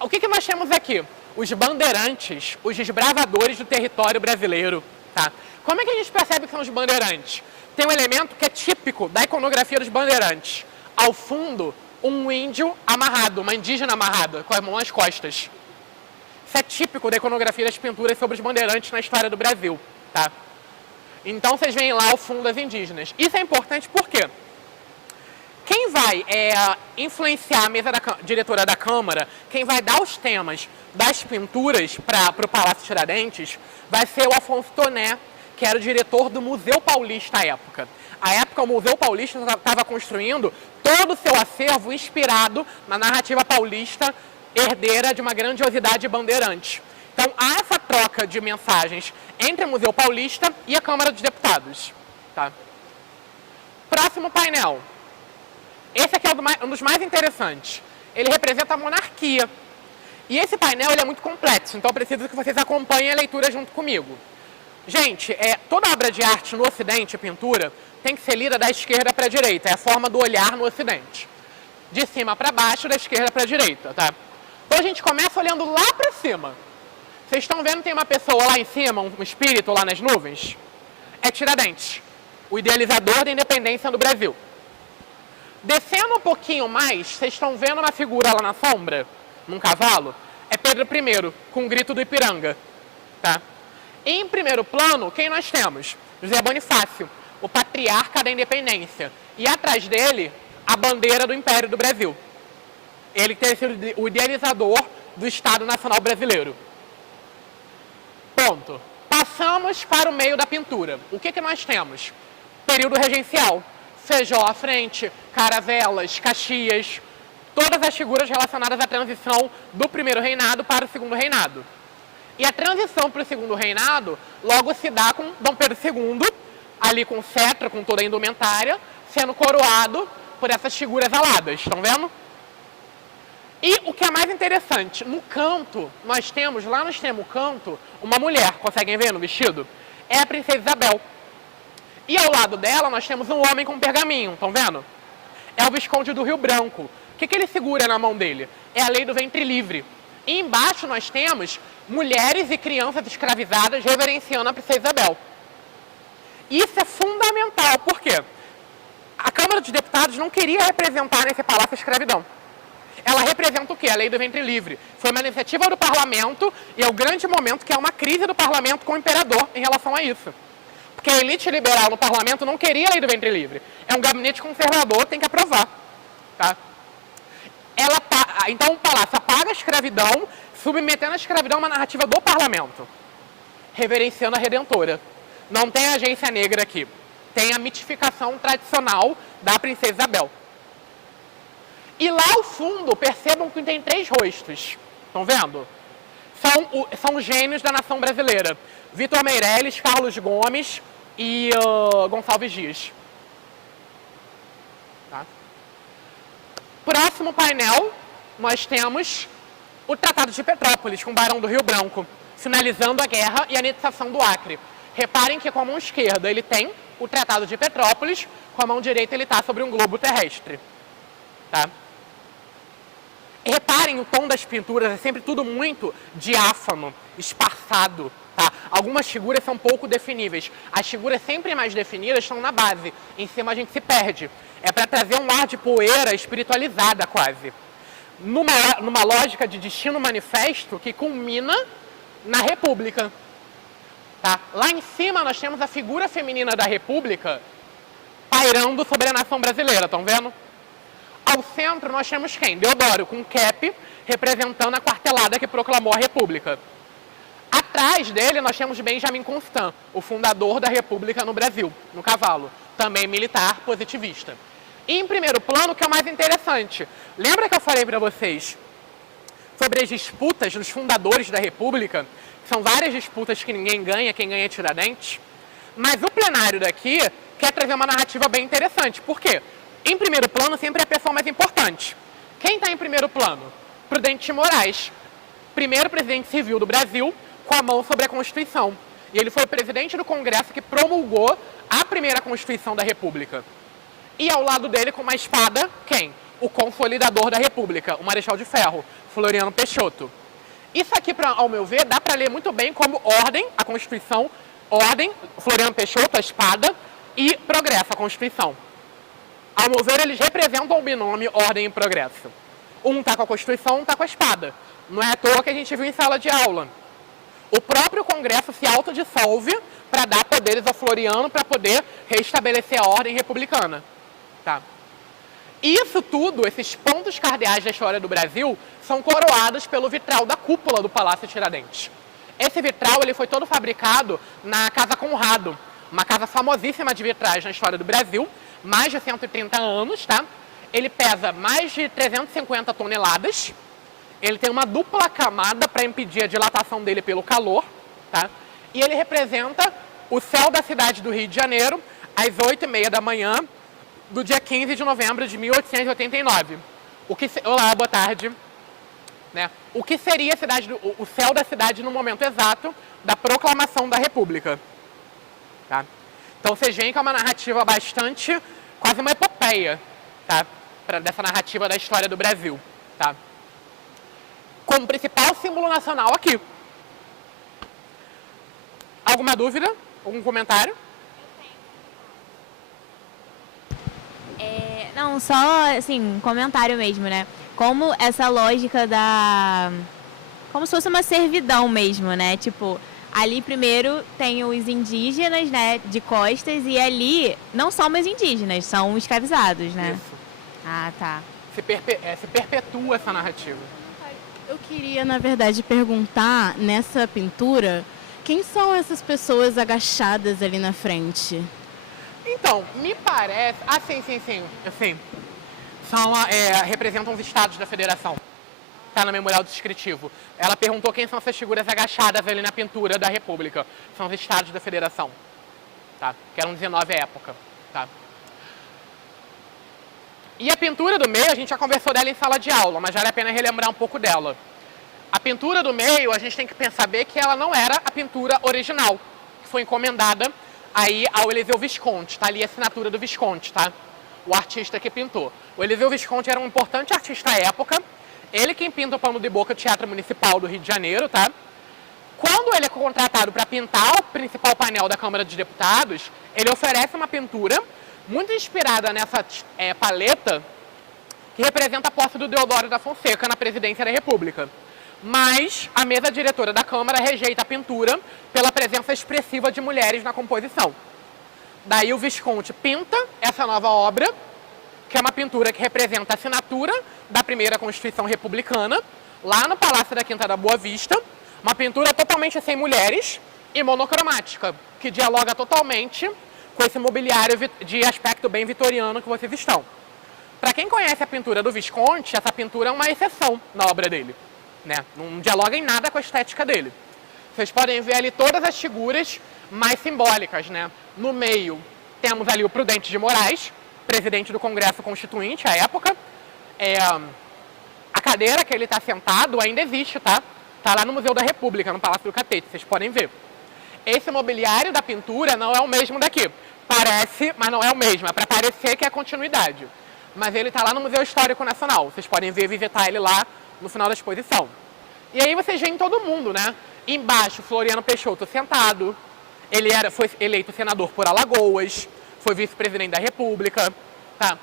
O que nós temos aqui? Os bandeirantes, os desbravadores do território brasileiro. Tá? Como é que a gente percebe que são os bandeirantes? Tem um elemento que é típico da iconografia dos bandeirantes. Ao fundo, um índio amarrado, uma indígena amarrada, com a mão nas costas. Isso é típico da iconografia das pinturas sobre os bandeirantes na história do Brasil. Tá? Então vocês veem lá ao fundo das indígenas. Isso é importante por quê? Quem vai influenciar a mesa diretora da Câmara, quem vai dar os temas das pinturas para o Palácio Tiradentes, vai ser o Afonso Toné, que era o diretor do Museu Paulista à época. À época, o Museu Paulista estava construindo todo o seu acervo inspirado na narrativa paulista, herdeira de uma grandiosidade bandeirante. Então, há essa troca de mensagens entre o Museu Paulista e a Câmara dos Deputados. Tá? Próximo painel. Esse aqui é um dos mais interessantes. Ele representa a monarquia. E esse painel ele é muito complexo, então eu preciso que vocês acompanhem a leitura junto comigo. Gente, toda obra de arte no Ocidente, pintura, tem que ser lida da esquerda para a direita. É a forma do olhar no Ocidente. De cima para baixo, da esquerda para a direita. Tá? Então a gente começa olhando lá para cima. Vocês estão vendo que tem uma pessoa lá em cima, um espírito lá nas nuvens? É Tiradentes, o idealizador da independência do Brasil. Descendo um pouquinho mais, vocês estão vendo uma figura lá na sombra, num cavalo? É Pedro I, com o grito do Ipiranga. Tá? Em primeiro plano, quem nós temos? José Bonifácio, o patriarca da independência. E atrás dele, a bandeira do Império do Brasil. Ele tem sido o idealizador do Estado Nacional Brasileiro. Ponto. Passamos para o meio da pintura. O que nós temos? Período regencial. Feijó à frente, Caravelas, Caxias, todas as figuras relacionadas à transição do primeiro reinado para o segundo reinado. E a transição para o segundo reinado logo se dá com Dom Pedro II, ali com o cetro, com toda a indumentária, sendo coroado por essas figuras aladas, estão vendo? E o que é mais interessante, no canto, nós temos, lá no extremo canto, uma mulher, conseguem ver no vestido? É a princesa Isabel. E ao lado dela nós temos um homem com um pergaminho, estão vendo? É o Visconde do Rio Branco. O que ele segura na mão dele? É a lei do ventre livre. E embaixo nós temos mulheres e crianças escravizadas reverenciando a princesa Isabel. Isso é fundamental, por quê? A Câmara dos Deputados não queria representar nesse palácio a escravidão. Ela representa o quê? A lei do ventre livre. Foi uma iniciativa do parlamento e é o grande momento que é uma crise do parlamento com o imperador em relação a isso. Porque a elite liberal no parlamento não queria a lei do ventre livre. É um gabinete conservador, tem que aprovar. Tá? Então o palácio apaga a escravidão, submetendo a escravidão a uma narrativa do parlamento. Reverenciando a Redentora. Não tem agência negra aqui. Tem a mitificação tradicional da princesa Isabel. E lá ao fundo, percebam que tem 3 rostos. Estão vendo? são os gênios da nação brasileira. Vitor Meirelles, Carlos Gomes e Gonçalves Dias. Tá? Próximo painel, nós temos o Tratado de Petrópolis, com o Barão do Rio Branco, finalizando a guerra e a anexação do Acre. Reparem que com a mão esquerda ele tem o Tratado de Petrópolis, com a mão direita ele está sobre um globo terrestre. Tá? E reparem, o tom das pinturas é sempre tudo muito diáfano, esparçado. Tá? Algumas figuras são pouco definíveis. As figuras sempre mais definidas estão na base. Em cima a gente se perde. É para trazer um ar de poeira espiritualizada quase. Numa lógica de destino manifesto que culmina na República. Tá? Lá em cima nós temos a figura feminina da República pairando sobre a nação brasileira, estão vendo? Ao centro nós temos quem? Deodoro, com cap, representando a quartelada que proclamou a República. Atrás dele nós temos Benjamin Constant, o fundador da República no Brasil, no cavalo, também militar positivista. E em primeiro plano, o que é o mais interessante, lembra que eu falei para vocês sobre as disputas dos fundadores da República? São várias disputas que ninguém ganha, quem ganha é Tiradentes. Mas o plenário daqui quer trazer uma narrativa bem interessante. Por quê? Em primeiro plano, sempre é a pessoa mais importante. Quem está em primeiro plano? Prudente de Moraes, primeiro presidente civil do Brasil, com a mão sobre a Constituição. E ele foi o presidente do Congresso que promulgou a primeira Constituição da República. E ao lado dele, com uma espada, quem? O consolidador da República, o Marechal de Ferro, Floriano Peixoto. Isso aqui, ao meu ver, dá para ler muito bem como ordem, a Constituição, ordem, Floriano Peixoto, a espada, e progresso, a Constituição. Ao meu ver, eles representam o binômio ordem e progresso. Um está com a Constituição, um está com a espada. Não é à toa que a gente viu em sala de aula. O próprio Congresso se autodissolve para dar poderes ao Floriano para poder restabelecer a ordem republicana. Tá? Isso tudo, esses pontos cardeais da história do Brasil, são coroados pelo vitral da cúpula do Palácio Tiradentes. Esse vitral ele foi todo fabricado na Casa Conrado, uma casa famosíssima de vitrais na história do Brasil, mais de 130 anos, tá? Ele pesa mais de 350 toneladas, ele tem uma dupla camada para impedir a dilatação dele pelo calor, tá? E ele representa o céu da cidade do Rio de Janeiro, às 8h30 da manhã, do dia 15 de novembro de 1889. Olá, boa tarde. Né? O que seria o céu da cidade no momento exato da proclamação da República. Tá? Então vocês veem que é uma narrativa bastante, quase uma epopeia, tá? Dessa narrativa da história do Brasil. Tá? Como principal símbolo nacional aqui. Alguma dúvida? Algum comentário? Não, só assim, um comentário mesmo, né? Como essa lógica como se fosse uma servidão mesmo, né? Tipo, ali primeiro tem os indígenas, né, de costas, e ali não são mais indígenas, são escravizados, né? Isso. Ah, tá. Se perpetua essa narrativa. Eu queria, na verdade, perguntar, nessa pintura, quem são essas pessoas agachadas ali na frente? Então, me parece... Ah, sim. Representam os estados da federação. Está no memorial descritivo. Ela perguntou quem são essas figuras agachadas ali na pintura da República. São os estados da federação. Tá? Que eram 19 à época. Tá? E a pintura do meio, a gente já conversou dela em sala de aula, mas vale a pena relembrar um pouco dela. A pintura do meio, a gente tem que saber que ela não era a pintura original, que foi encomendada aí ao Eliseu Visconti. Está ali a assinatura do Visconti, tá? O artista que pintou. O Eliseu Visconti era um importante artista à época. Ele quem pinta o pano de boca do Teatro Municipal do Rio de Janeiro, tá? Quando ele é contratado para pintar o principal painel da Câmara dos Deputados, ele oferece uma pintura muito inspirada nessa paleta que representa a posse do Deodoro da Fonseca na presidência da República. Mas a mesa diretora da Câmara rejeita a pintura pela presença expressiva de mulheres na composição. Daí o Visconti pinta essa nova obra, que é uma pintura que representa a assinatura da primeira Constituição Republicana, lá no Palácio da Quinta da Boa Vista, uma pintura totalmente sem mulheres e monocromática, que dialoga totalmente com esse mobiliário de aspecto bem vitoriano que vocês estão. Para quem conhece a pintura do Visconti, essa pintura é uma exceção na obra dele. né? Não dialoga em nada com a estética dele. Vocês podem ver ali todas as figuras mais simbólicas, né? No meio temos ali o Prudente de Moraes, presidente do Congresso Constituinte à época. A cadeira que ele está sentado ainda existe, tá? Está lá no Museu da República, no Palácio do Catete, vocês podem ver. Esse mobiliário da pintura não é o mesmo daqui. Parece, mas não é o mesmo. É para parecer que é a continuidade. Mas ele está lá no Museu Histórico Nacional. Vocês podem ver, visitar ele lá no final da exposição. E aí vocês veem todo mundo, né? Embaixo, Floriano Peixoto sentado. Ele foi eleito senador por Alagoas. Foi vice-presidente da República. Tá?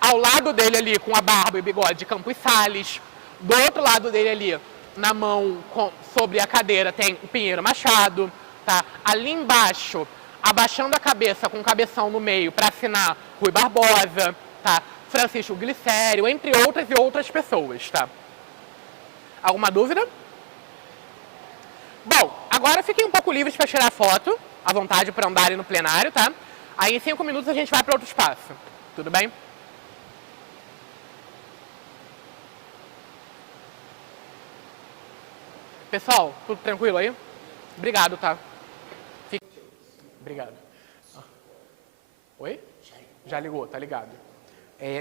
Ao lado dele ali, com a barba e bigode, Campos Salles. Do outro lado dele ali, na mão, sobre a cadeira, tem o Pinheiro Machado. Tá? Ali embaixo, abaixando a cabeça, com o cabeção no meio, para assinar Rui Barbosa, tá? Francisco Glicério, entre outras e outras pessoas. Tá? Alguma dúvida? Bom, agora fiquem um pouco livres para tirar foto, à vontade para andarem no plenário, tá? Aí em 5 minutos a gente vai para outro espaço. Tudo bem? Pessoal, tudo tranquilo aí? Obrigado, tá? Obrigado. Oi? Já ligou, tá ligado.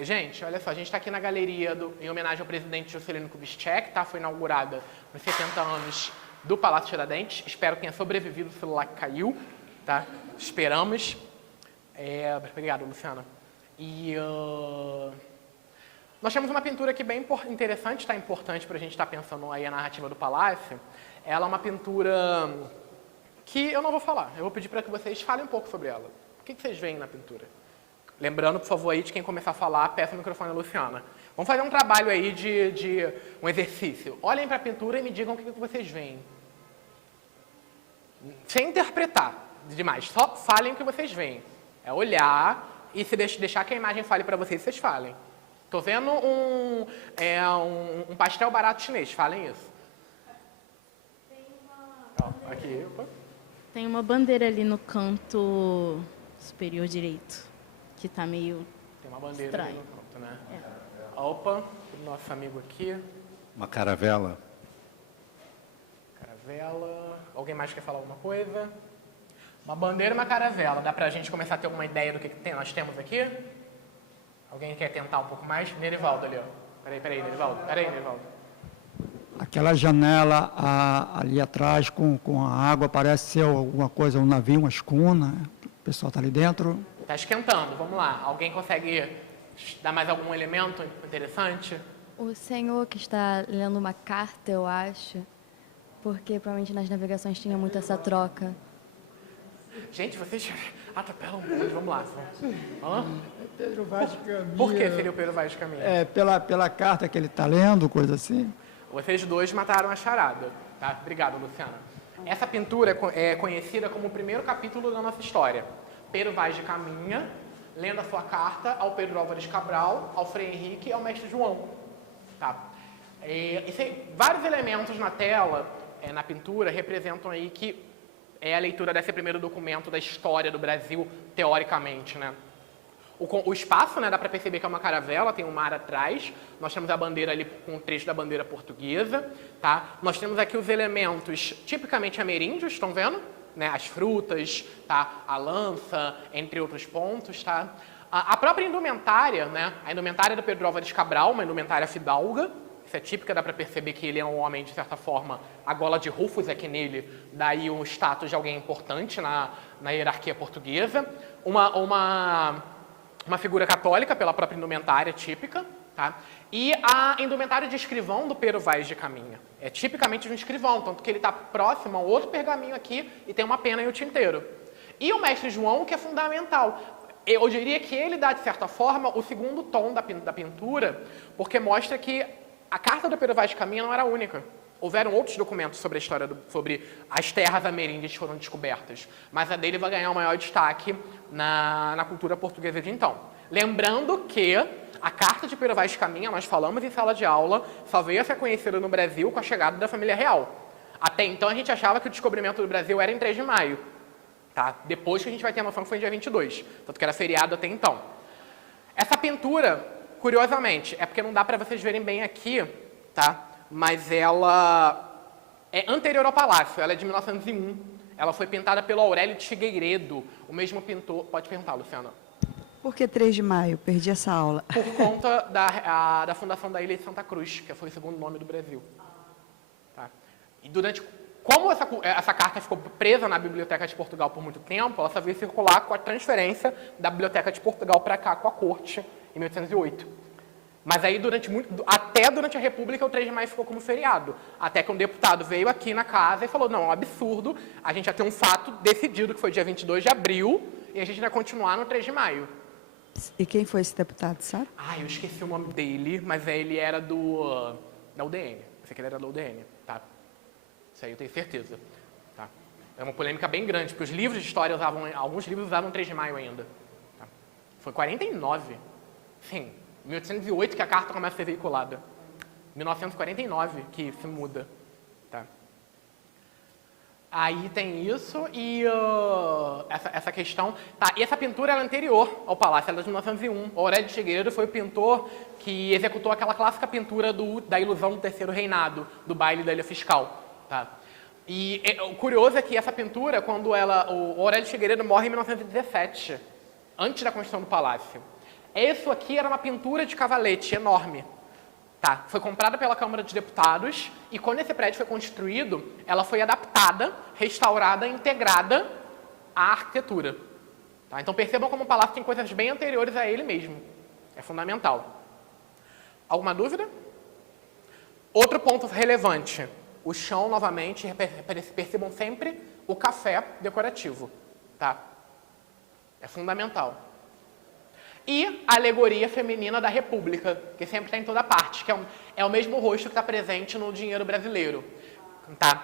Gente, olha só, a gente está aqui na galeria em homenagem ao presidente Juscelino Kubitschek, tá? Foi inaugurada nos 70 anos do Palácio Tiradentes. Espero que tenha sobrevivido o celular que caiu, tá? Esperamos. Obrigado, Luciana. E nós temos uma pintura aqui bem interessante, tá? Importante para a gente estar pensando aí a narrativa do palácio. Ela é uma pintura que eu não vou falar. Eu vou pedir para que vocês falem um pouco sobre ela. O que vocês veem na pintura? Lembrando, por favor, aí de quem começar a falar, peça o microfone à Luciana. Vamos fazer um trabalho aí de um exercício. Olhem para a pintura e me digam o que vocês veem. Sem interpretar demais, só falem o que vocês veem. É olhar e se deixar que a imagem fale para vocês, vocês falem. Estou vendo um pastel barato chinês, falem isso. Aqui, opa. Tem uma bandeira ali no canto superior direito, que está meio Tem uma bandeira estranho. ali no canto, né? Opa, o nosso amigo aqui. Uma caravela. Caravela. Alguém mais quer falar alguma coisa? Uma bandeira e uma caravela. Dá pra gente começar a ter uma ideia do que nós temos aqui? Alguém quer tentar um pouco mais? Nerivaldo ali, ó. Peraí, Nerivaldo. Aquela janela ali atrás com a água parece ser alguma coisa, um navio, uma escuna. O pessoal está ali dentro. Tá esquentando, vamos lá. Alguém consegue dar mais algum elemento interessante? O senhor que está lendo uma carta, eu acho, porque provavelmente nas navegações tinha muito essa troca. Gente, vocês atropelam muito, vamos lá. Pedro Vaz de Caminha. Por que seria o Pedro Vaz de Caminha? Pela carta que ele está lendo, coisa assim. Vocês dois mataram a charada, tá? Obrigado, Luciana. Essa pintura é conhecida como o primeiro capítulo da nossa história. Pedro Vaz de Caminha, lendo a sua carta ao Pedro Álvares Cabral, ao Frei Henrique e ao Mestre João. Tá? Vários elementos na tela, na pintura, representam aí que é a leitura desse primeiro documento da história do Brasil, teoricamente, né? O espaço, né, dá para perceber que é uma caravela, tem um mar atrás. Nós temos a bandeira ali com um trecho da bandeira portuguesa. Tá? Nós temos aqui os elementos tipicamente ameríndios, estão vendo? Né, as frutas, tá? A lança, entre outros pontos. Tá? A própria indumentária, né? A indumentária do Pedro Álvares Cabral, uma indumentária fidalga. Isso é típica, dá para perceber que ele é um homem, de certa forma, a gola de Rufus aqui nele, daí um status de alguém importante na hierarquia portuguesa. Uma figura católica pela própria indumentária típica, tá? E a indumentária de escrivão do Pedro Vaz de Caminha. É tipicamente de um escrivão, tanto que ele está próximo a outro pergaminho aqui e tem uma pena e o tinteiro. E o Mestre João, que é fundamental. Eu diria que ele dá, de certa forma, o segundo tom da pintura, porque mostra que a carta do Pedro Vaz de Caminha não era a única. Houveram outros documentos sobre a história, sobre as terras ameríndias que foram descobertas, mas a dele vai ganhar o maior destaque na cultura portuguesa de então. Lembrando que a carta de Pedro Vaz de Caminha, nós falamos em sala de aula, só veio a ser conhecida no Brasil com a chegada da família real. Até então a gente achava que o descobrimento do Brasil era em 3 de maio. Tá? Depois que a gente vai ter a noção que foi em dia 22, tanto que era feriado até então. Essa pintura, curiosamente, é porque não dá para vocês verem bem aqui, tá? Mas ela é anterior ao palácio, ela é de 1901. Ela foi pintada pelo Aurélio de Figueiredo, o mesmo pintor... Pode perguntar, Luciana. Por que 3 de maio? Perdi essa aula. Por conta da fundação da Ilha de Santa Cruz, que foi o segundo nome do Brasil. Tá? E como essa carta ficou presa na Biblioteca de Portugal por muito tempo, ela só veio circular com a transferência da Biblioteca de Portugal para cá, com a corte, em 1808. Mas aí, até durante a República, o 3 de maio ficou como feriado. Até que um deputado veio aqui na casa e falou, não, é um absurdo, a gente já tem um fato decidido, que foi dia 22 de abril, e a gente vai continuar no 3 de maio. E quem foi esse deputado, sabe? Eu esqueci o nome dele, mas ele era da UDN. Eu sei que ele era da UDN, tá? Isso aí eu tenho certeza. Tá? É uma polêmica bem grande, porque os livros de história alguns livros usavam 3 de maio ainda. Tá? Foi 49. Sim, 1808 que a carta começa a ser veiculada. 1949 que se muda. Tá? Aí tem isso e essa questão... Tá, e essa pintura é anterior ao palácio, ela é de 1901. O Aurélio de Figueiredo foi o pintor que executou aquela clássica pintura da ilusão do Terceiro Reinado, do baile da Ilha Fiscal. Tá? E o curioso é que essa pintura, quando o Aurélio de Figueiredo morre em 1917, antes da construção do palácio. Isso aqui era uma pintura de cavalete enorme. Tá? Foi comprada pela Câmara de Deputados e quando esse prédio foi construído, ela foi adaptada, restaurada, integrada à arquitetura. Tá? Então percebam como o palácio tem coisas bem anteriores a ele mesmo. É fundamental. Alguma dúvida? Outro ponto relevante. O chão, novamente, percebam sempre o café decorativo. Tá? É fundamental. E a alegoria feminina da República, que sempre está em toda parte, que é o mesmo rosto que está presente no dinheiro brasileiro, tá?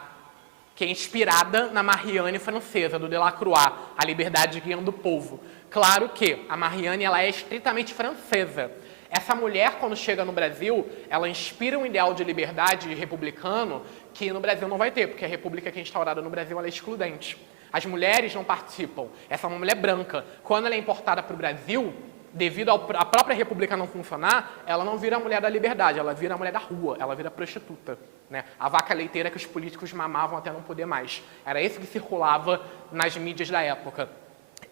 Que é inspirada na Marianne francesa, do Delacroix, a liberdade guiando o povo. Claro que a Marianne ela é estritamente francesa. Essa mulher, quando chega no Brasil, ela inspira um ideal de liberdade republicano que no Brasil não vai ter, porque a república que é instaurada no Brasil ela é excludente. As mulheres não participam. Essa é uma mulher branca. Quando ela é importada para o Brasil, devido à própria república não funcionar, ela não vira a mulher da liberdade, ela vira a mulher da rua, ela vira prostituta. Né? A vaca leiteira que os políticos mamavam até não poder mais. Era isso que circulava nas mídias da época.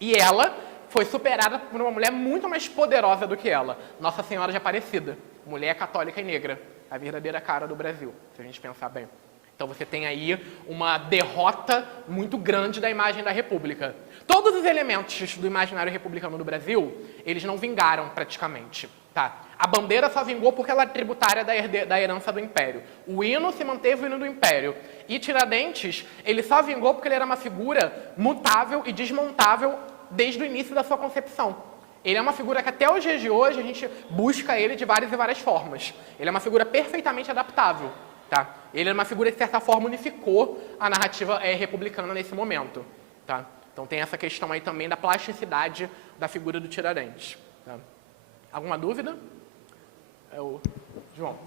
E ela foi superada por uma mulher muito mais poderosa do que ela, Nossa Senhora de Aparecida, mulher católica e negra, a verdadeira cara do Brasil, se a gente pensar bem. Então você tem aí uma derrota muito grande da imagem da República. Todos os elementos do imaginário republicano do Brasil, eles não vingaram praticamente. Tá? A bandeira só vingou porque ela é tributária da herança do Império. O hino se manteve o hino do Império. E Tiradentes, ele só vingou porque ele era uma figura mutável e desmontável desde o início da sua concepção. Ele é uma figura que até os dias de hoje a gente busca ele de várias e várias formas. Ele é uma figura perfeitamente adaptável. Tá? Ele é uma figura que, de certa forma, unificou a narrativa republicana nesse momento. Tá? Então tem essa questão aí também da plasticidade da figura do Tiradentes. Tá? Alguma dúvida? João.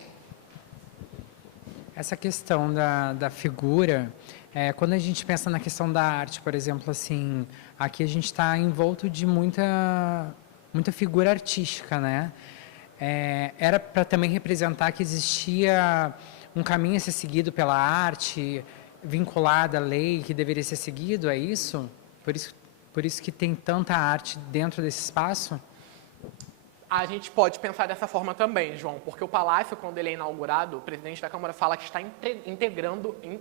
Essa questão da figura, quando a gente pensa na questão da arte, por exemplo, assim, aqui a gente está envolto de muita figura artística, né? Era para também representar que existia um caminho a ser seguido pela arte, vinculada à lei que deveria ser seguido, é isso? Por isso que tem tanta arte dentro desse espaço? A gente pode pensar dessa forma também, João, porque o Palácio, quando ele é inaugurado, o presidente da Câmara fala que está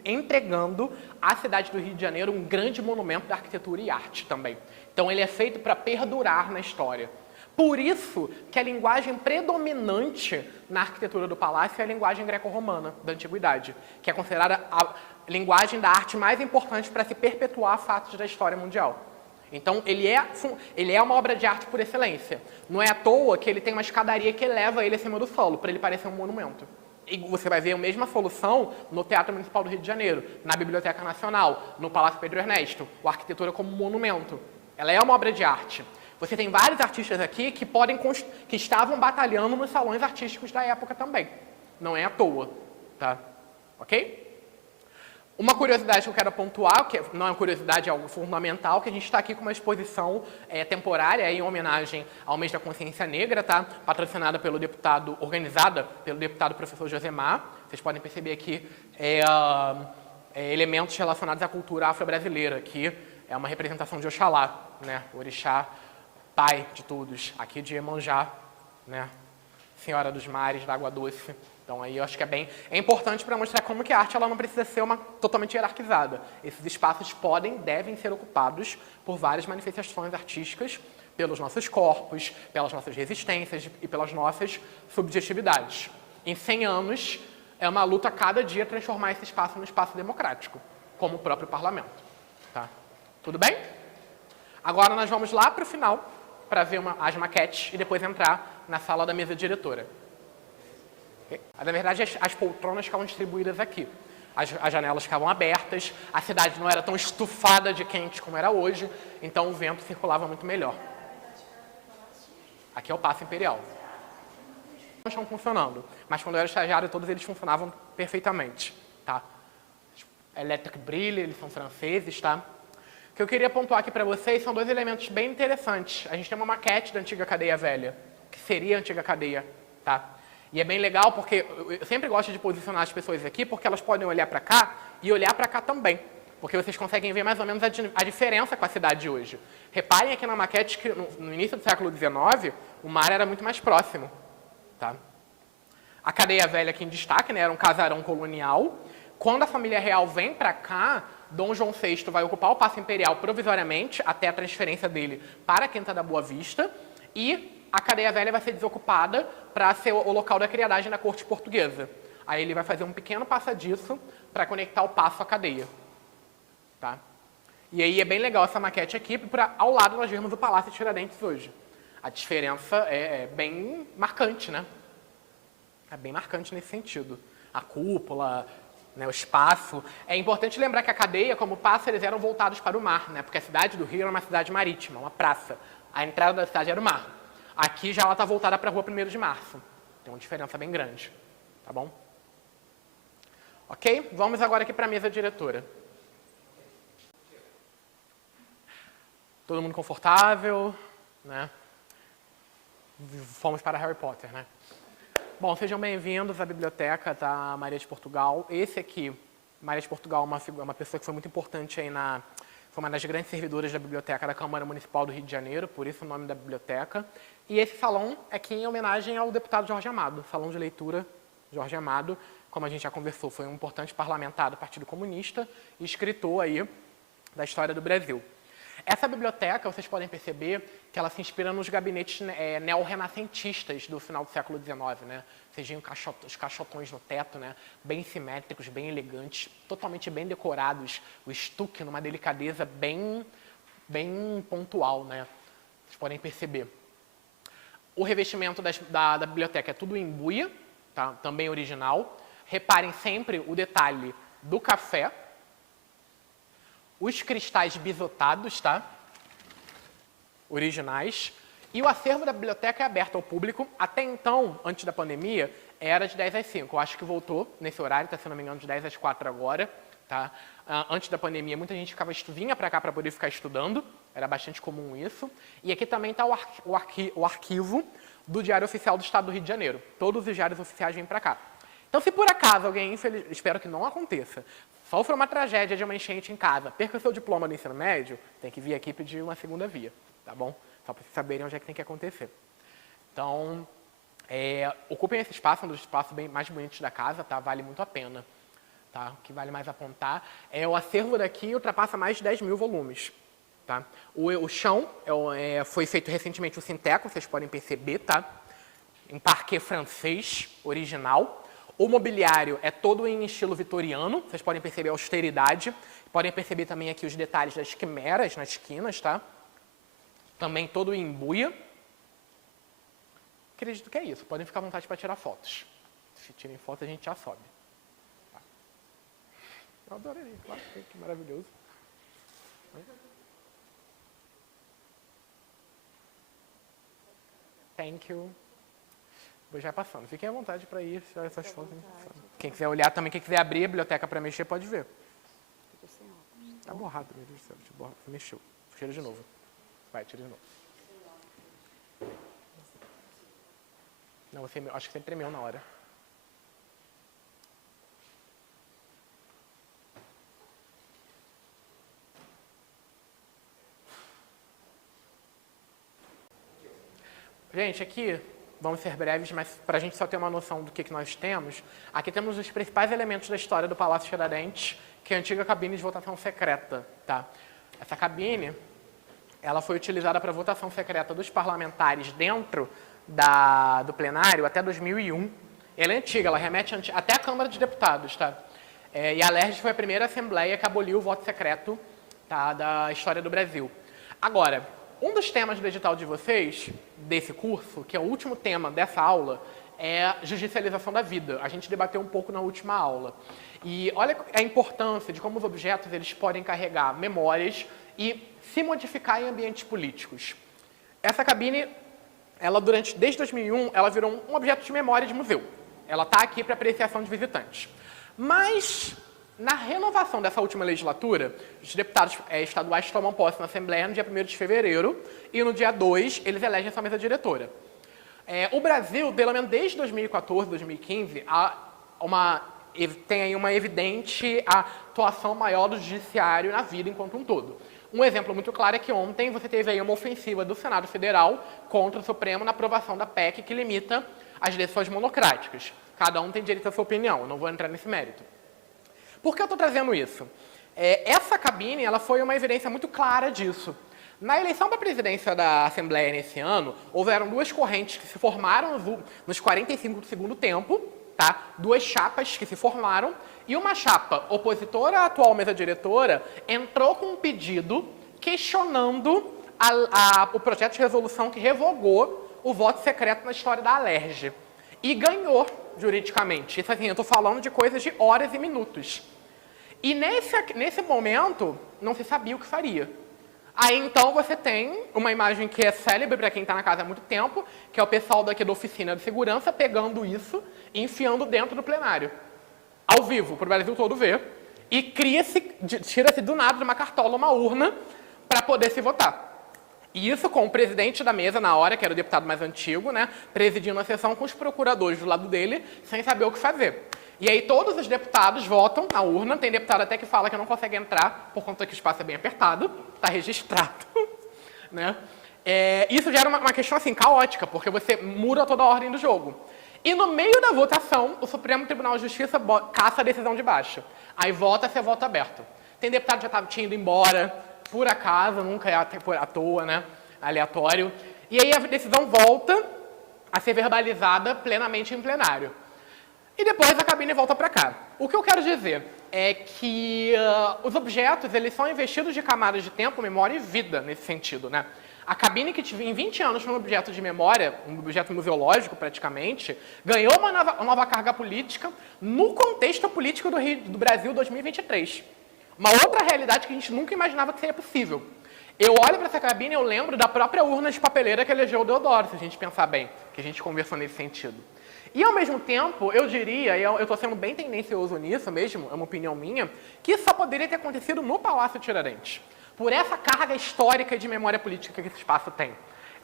entregando à cidade do Rio de Janeiro um grande monumento de arquitetura e arte também. Então ele é feito para perdurar na história. Por isso que a linguagem predominante na arquitetura do palácio é a linguagem greco-romana da Antiguidade, que é considerada a linguagem da arte mais importante para se perpetuar fatos da história mundial. Então, ele é uma obra de arte por excelência. Não é à toa que ele tem uma escadaria que eleva ele acima do solo, para ele parecer um monumento. E você vai ver a mesma solução no Teatro Municipal do Rio de Janeiro, na Biblioteca Nacional, no Palácio Pedro Ernesto, a arquitetura como monumento. Ela é uma obra de arte. Você tem vários artistas aqui que estavam batalhando nos salões artísticos da época também. Não é à toa, tá? Ok? Uma curiosidade que eu quero pontuar, que não é uma curiosidade, é algo fundamental, que a gente está aqui com uma exposição temporária em homenagem ao mês da consciência negra, tá? Patrocinada pelo deputado, organizada pelo deputado professor Josemar, Vocês podem perceber aqui elementos relacionados à cultura afro-brasileira, que é uma representação de Oxalá, né? O orixá, pai de todos. Aqui de Iemanjá, né? Senhora dos mares, da água doce. Então aí eu acho que é importante para mostrar como que a arte ela não precisa ser totalmente hierarquizada. Esses espaços devem ser ocupados por várias manifestações artísticas, pelos nossos corpos, pelas nossas resistências e pelas nossas subjetividades. Em 100 anos, é uma luta a cada dia transformar esse espaço num espaço democrático, como o próprio parlamento. Tá? Tudo bem? Agora nós vamos lá para o final, para ver as maquetes e depois entrar na sala da mesa diretora. Okay? Na verdade, as poltronas ficavam distribuídas aqui. As janelas ficavam abertas, a cidade não era tão estufada de quente como era hoje, então o vento circulava muito melhor. Aqui é o Paço Imperial. Não estão funcionando, mas quando eu era estagiário, todos eles funcionavam perfeitamente. Tá? Electric Brille, eles são franceses, tá? O que eu queria pontuar aqui para vocês são dois elementos bem interessantes. A gente tem uma maquete da antiga cadeia velha, que seria a antiga cadeia, tá? E é bem legal porque eu sempre gosto de posicionar as pessoas aqui porque elas podem olhar para cá e olhar para cá também. Porque vocês conseguem ver mais ou menos a diferença com a cidade de hoje. Reparem aqui na maquete que no início do século XIX, o mar era muito mais próximo. Tá? A cadeia velha aqui em destaque, né, era um casarão colonial. Quando a família real vem para cá, Dom João VI vai ocupar o Paço Imperial provisoriamente, até a transferência dele para a Quinta da Boa Vista, e a cadeia velha vai ser desocupada para ser o local da criadagem da corte portuguesa. Aí ele vai fazer um pequeno passadiço para conectar o paço à cadeia. Tá? E aí é bem legal essa maquete aqui, para ao lado nós vemos o Palácio Tiradentes hoje. A diferença é bem marcante, né? É bem marcante nesse sentido. A cúpula, né, o espaço. É importante lembrar que a cadeia, como o paço, eles eram voltados para o mar, né? Porque a cidade do Rio era uma cidade marítima, uma praça. A entrada da cidade era o mar. Aqui já ela está voltada para a rua 1º de Março. Tem uma diferença bem grande. Tá bom? Ok? Vamos agora aqui para a mesa diretora. Todo mundo confortável, né? Fomos para Harry Potter, né? Bom, sejam bem-vindos à biblioteca da Maria de Portugal. Esse aqui, Maria de Portugal, é uma pessoa que foi muito importante aí foi uma das grandes servidoras da biblioteca da Câmara Municipal do Rio de Janeiro, por isso o nome da biblioteca. E esse salão é aqui em homenagem ao deputado Jorge Amado, Salão de Leitura Jorge Amado, como a gente já conversou, foi um importante parlamentar do Partido Comunista e escritor aí da história do Brasil. Essa biblioteca, vocês podem perceber que ela se inspira nos gabinetes neo-renascentistas do final do século XIX, né? Vocês veem os caixotões no teto, né? Bem simétricos, bem elegantes, totalmente bem decorados, o estuque numa delicadeza bem pontual, né? Vocês podem perceber. O revestimento da biblioteca é tudo em buia, tá? Também original. Reparem sempre o detalhe do café. Os cristais bisotados, tá? Originais. E o acervo da biblioteca é aberto ao público. Até então, antes da pandemia, era de 10 às 5. Eu acho que voltou nesse horário, tá, se não me engano, de 10 às 4 agora. Tá? Antes da pandemia, muita gente vinha para cá para poder ficar estudando. Era bastante comum isso. E aqui também está o arquivo do Diário Oficial do Estado do Rio de Janeiro. Todos os diários oficiais vêm para cá. Então, se por acaso alguém, espero que não aconteça, sofra uma tragédia de uma enchente em casa, perca seu diploma do ensino médio, tem que vir aqui pedir uma segunda via, tá bom? Só para vocês saberem onde é que tem que acontecer. Então, ocupem esse espaço, um dos espaços mais bonitos da casa, tá? Vale muito a pena. Tá? O que vale mais apontar o acervo daqui ultrapassa mais de 10 mil volumes. Tá? O chão foi feito recentemente o Sinteco, vocês podem perceber, tá? Em parquet francês, original. O mobiliário é todo em estilo vitoriano, vocês podem perceber a austeridade. Podem perceber também aqui os detalhes das quimeras nas esquinas, tá? Também todo em buia. Acredito que é isso, podem ficar à vontade para tirar fotos. Se tirem fotos, a gente já sobe. Tá? Eu adorei, claro, que maravilhoso. Thank you. Vou já passando. Fiquem à vontade para ir tirar essas fotos. Quem quiser olhar também, quem quiser abrir a biblioteca para mexer, pode ver. Tá borrado, meu Deus do céu. Mexeu. Tira de novo. Vai, tira de novo. Não, acho que você tremeu na hora. Gente, aqui, vamos ser breves, mas para a gente só ter uma noção do que nós temos, aqui temos os principais elementos da história do Palácio Tiradentes, que é a antiga cabine de votação secreta. Tá? Essa cabine, ela foi utilizada para votação secreta dos parlamentares dentro do plenário até 2001. Ela é antiga, ela remete até a Câmara de Deputados. Tá? E a LERJ foi a primeira assembleia que aboliu o voto secreto, tá, da história do Brasil. Agora, um dos temas do edital de vocês, desse curso, que é o último tema dessa aula, é a judicialização da vida. A gente debateu um pouco na última aula. E olha a importância de como os objetos eles podem carregar memórias e se modificar em ambientes políticos. Essa cabine, desde 2001, ela virou um objeto de memória de museu. Ela está aqui para apreciação de visitantes. Mas, na renovação dessa última legislatura, os deputados estaduais tomam posse na Assembleia no dia 1º de fevereiro e no dia 2 eles elegem essa mesa diretora. O Brasil, pelo menos desde 2014, 2015, tem aí uma evidente atuação maior do judiciário na vida enquanto um todo. Um exemplo muito claro é que ontem você teve aí uma ofensiva do Senado Federal contra o Supremo na aprovação da PEC que limita as decisões monocráticas. Cada um tem direito à sua opinião, eu não vou entrar nesse mérito. Por que eu estou trazendo isso? Essa cabine ela foi uma evidência muito clara disso. Na eleição para a presidência da Assembleia nesse ano, houveram duas correntes que se formaram nos 45 do segundo tempo, tá? Duas chapas que se formaram, e uma chapa opositora à atual mesa diretora entrou com um pedido questionando o projeto de resolução que revogou o voto secreto na história da LERJ. E ganhou juridicamente. Isso assim, eu estou falando de coisas de horas e minutos. E nesse momento, não se sabia o que faria. Aí, então, você tem uma imagem que é célebre para quem está na casa há muito tempo, que é o pessoal daqui da oficina de segurança pegando isso e enfiando dentro do plenário. Ao vivo, para o Brasil todo ver. E tira-se do nada de uma cartola uma urna para poder se votar. E isso com o presidente da mesa, na hora, que era o deputado mais antigo, né, presidindo a sessão com os procuradores do lado dele, sem saber o que fazer. E aí todos os deputados votam na urna, tem deputado até que fala que não consegue entrar, por conta que o espaço é bem apertado, está registrado. Né? Isso gera uma questão assim, caótica, porque você muda toda a ordem do jogo. E no meio da votação, o Supremo Tribunal de Justiça caça a decisão de baixa. Aí vota-se a voto aberto. Tem deputado que já tinha ido embora, por acaso, nunca é à toa, né? Aleatório. E aí a decisão volta a ser verbalizada plenamente em plenário. E depois a cabine volta para cá. O que eu quero dizer é que os objetos eles são investidos de camadas de tempo, memória e vida nesse sentido, né? A cabine que em 20 anos foi um objeto de memória, um objeto museológico praticamente, ganhou uma nova carga política no contexto político do Brasil 2023. Uma outra realidade que a gente nunca imaginava que seria possível. Eu olho para essa cabine e eu lembro da própria urna de papeleira que elegeu o Deodoro, se a gente pensar bem, que a gente conversou nesse sentido. E, ao mesmo tempo, eu diria, e eu estou sendo bem tendencioso nisso mesmo, é uma opinião minha, que isso só poderia ter acontecido no Palácio Tiradentes. Por essa carga histórica de memória política que esse espaço tem.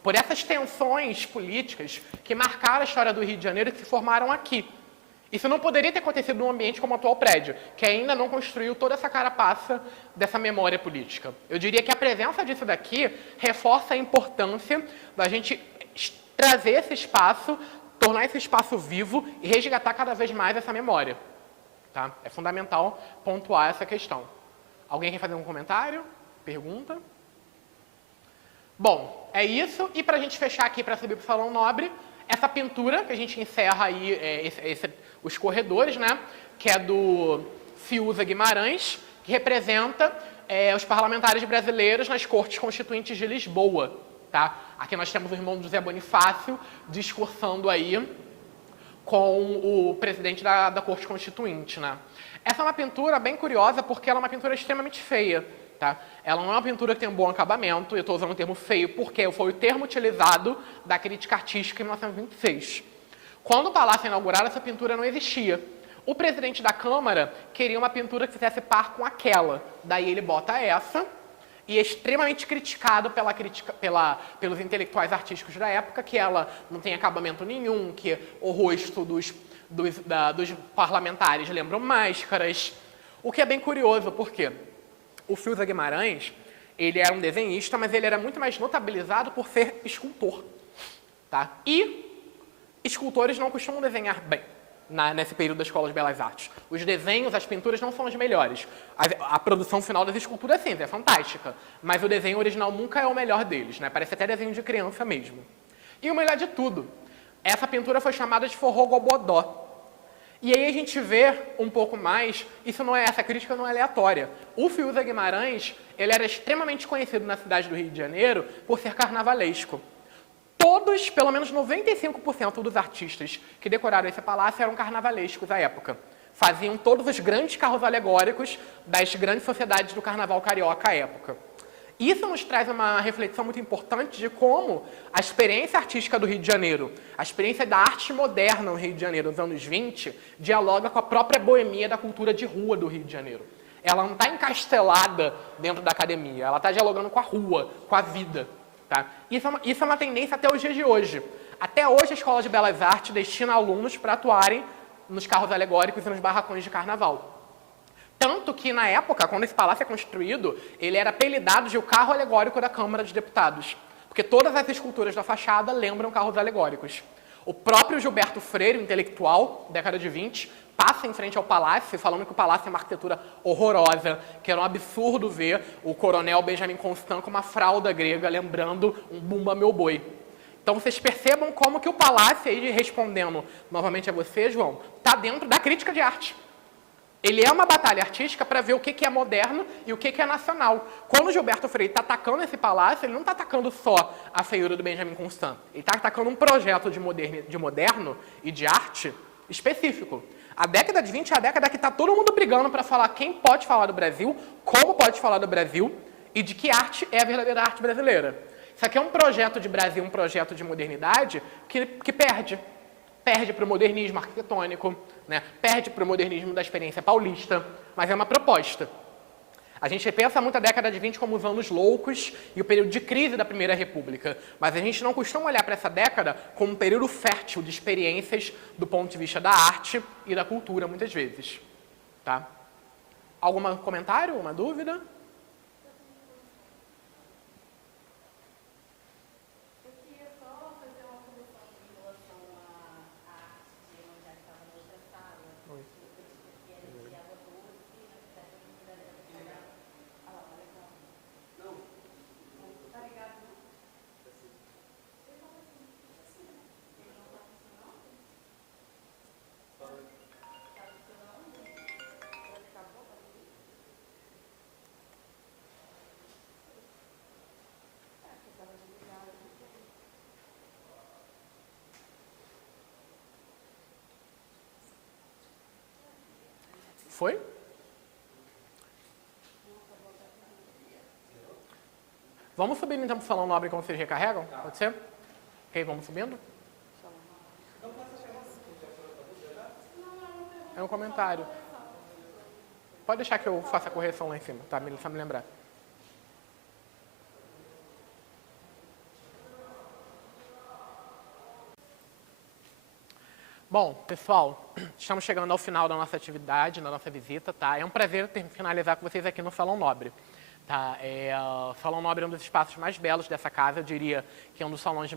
Por essas tensões políticas que marcaram a história do Rio de Janeiro e que se formaram aqui. Isso não poderia ter acontecido num ambiente como o atual prédio, que ainda não construiu toda essa carapaça dessa memória política. Eu diria que a presença disso daqui reforça a importância da gente trazer esse espaço, tornar esse espaço vivo e resgatar cada vez mais essa memória. Tá? É fundamental pontuar essa questão. Alguém quer fazer um comentário? Pergunta? Bom, é isso. E para a gente fechar aqui, para subir para o Salão Nobre, essa pintura que a gente encerra aí, os corredores, né? Que é do Fiuza Guimarães, que representa os parlamentares brasileiros nas Cortes Constituintes de Lisboa. Tá? Aqui nós temos o irmão José Bonifácio discursando aí com o presidente da Corte Constituinte. Né? Essa é uma pintura bem curiosa porque ela é uma pintura extremamente feia. Tá? Ela não é uma pintura que tem um bom acabamento, eu estou usando o termo feio porque foi o termo utilizado da crítica artística em 1926. Quando o palácio é inaugurado, essa pintura não existia. O presidente da Câmara queria uma pintura que fizesse par com aquela. Daí ele bota essa, e é extremamente criticado pelos intelectuais artísticos da época, que ela não tem acabamento nenhum, que o rosto dos parlamentares lembram máscaras. O que é bem curioso, porque o Fiuza Guimarães, ele era um desenhista, mas ele era muito mais notabilizado por ser escultor. Tá? E escultores não costumam desenhar bem nesse período da Escola de Belas Artes. Os desenhos, as pinturas não são as melhores. A produção final das esculturas, sim, é fantástica. Mas o desenho original nunca é o melhor deles, né? Parece até desenho de criança mesmo. E o melhor de tudo, essa pintura foi chamada de forró gobodó. E aí a gente vê um pouco mais, essa crítica não é aleatória. O Fiuza Guimarães, ele era extremamente conhecido na cidade do Rio de Janeiro por ser carnavalesco. Todos, pelo menos 95% dos artistas que decoraram esse palácio eram carnavalescos à época. Faziam todos os grandes carros alegóricos das grandes sociedades do carnaval carioca à época. Isso nos traz uma reflexão muito importante de como a experiência artística do Rio de Janeiro, a experiência da arte moderna no Rio de Janeiro nos anos 20, dialoga com a própria boemia da cultura de rua do Rio de Janeiro. Ela não está encastelada dentro da academia, ela está dialogando com a rua, com a vida. Tá? Isso é uma tendência até os dias de hoje. Até hoje a Escola de Belas Artes destina alunos para atuarem nos carros alegóricos e nos barracões de carnaval. Tanto que, na época, quando esse palácio é construído, ele era apelidado de o carro alegórico da Câmara dos Deputados, porque todas as esculturas da fachada lembram carros alegóricos. O próprio Gilberto Freire, intelectual, década de 20, passa em frente ao palácio, falando que o palácio é uma arquitetura horrorosa, que era um absurdo ver o coronel Benjamin Constant com uma fralda grega, lembrando um Bumba Meu Boi. Então vocês percebam como que o palácio, aí respondendo novamente a você, João, está dentro da crítica de arte. Ele é uma batalha artística para ver o que é moderno e o que é nacional. Quando o Gilberto Freire está atacando esse palácio, ele não está atacando só a feiura do Benjamin Constant. Ele está atacando um projeto de moderno e de arte específico. A década de 20 é a década que está todo mundo brigando para falar quem pode falar do Brasil, como pode falar do Brasil e de que arte é a verdadeira arte brasileira. Isso aqui é um projeto de Brasil, um projeto de modernidade que perde. Perde para o modernismo arquitetônico, né? Perde para o modernismo da experiência paulista, mas é uma proposta. A gente pensa muito a década de 20 como os anos loucos e o período de crise da Primeira República, mas a gente não costuma olhar para essa década como um período fértil de experiências do ponto de vista da arte e da cultura, muitas vezes. Tá? Algum comentário, alguma dúvida? Foi? Vamos subindo então para o Salão Nobre enquanto vocês recarregam? Pode ser? Ok, vamos subindo? É um comentário. Pode deixar que eu faça a correção lá em cima, tá? Só me lembrar. Bom, pessoal, estamos chegando ao final da nossa atividade, da nossa visita, tá? É um prazer finalizar com vocês aqui no Salão Nobre. Tá? O Salão Nobre é um dos espaços mais belos dessa casa, eu diria que é um dos salões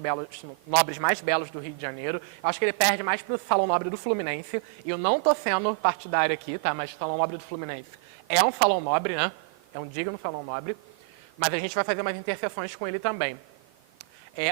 nobres mais belos do Rio de Janeiro. Eu acho que ele perde mais para o Salão Nobre do Fluminense, e eu não estou sendo partidário aqui, tá? Mas o Salão Nobre do Fluminense é um salão nobre, né? É um digno salão nobre, mas a gente vai fazer umas interseções com ele também.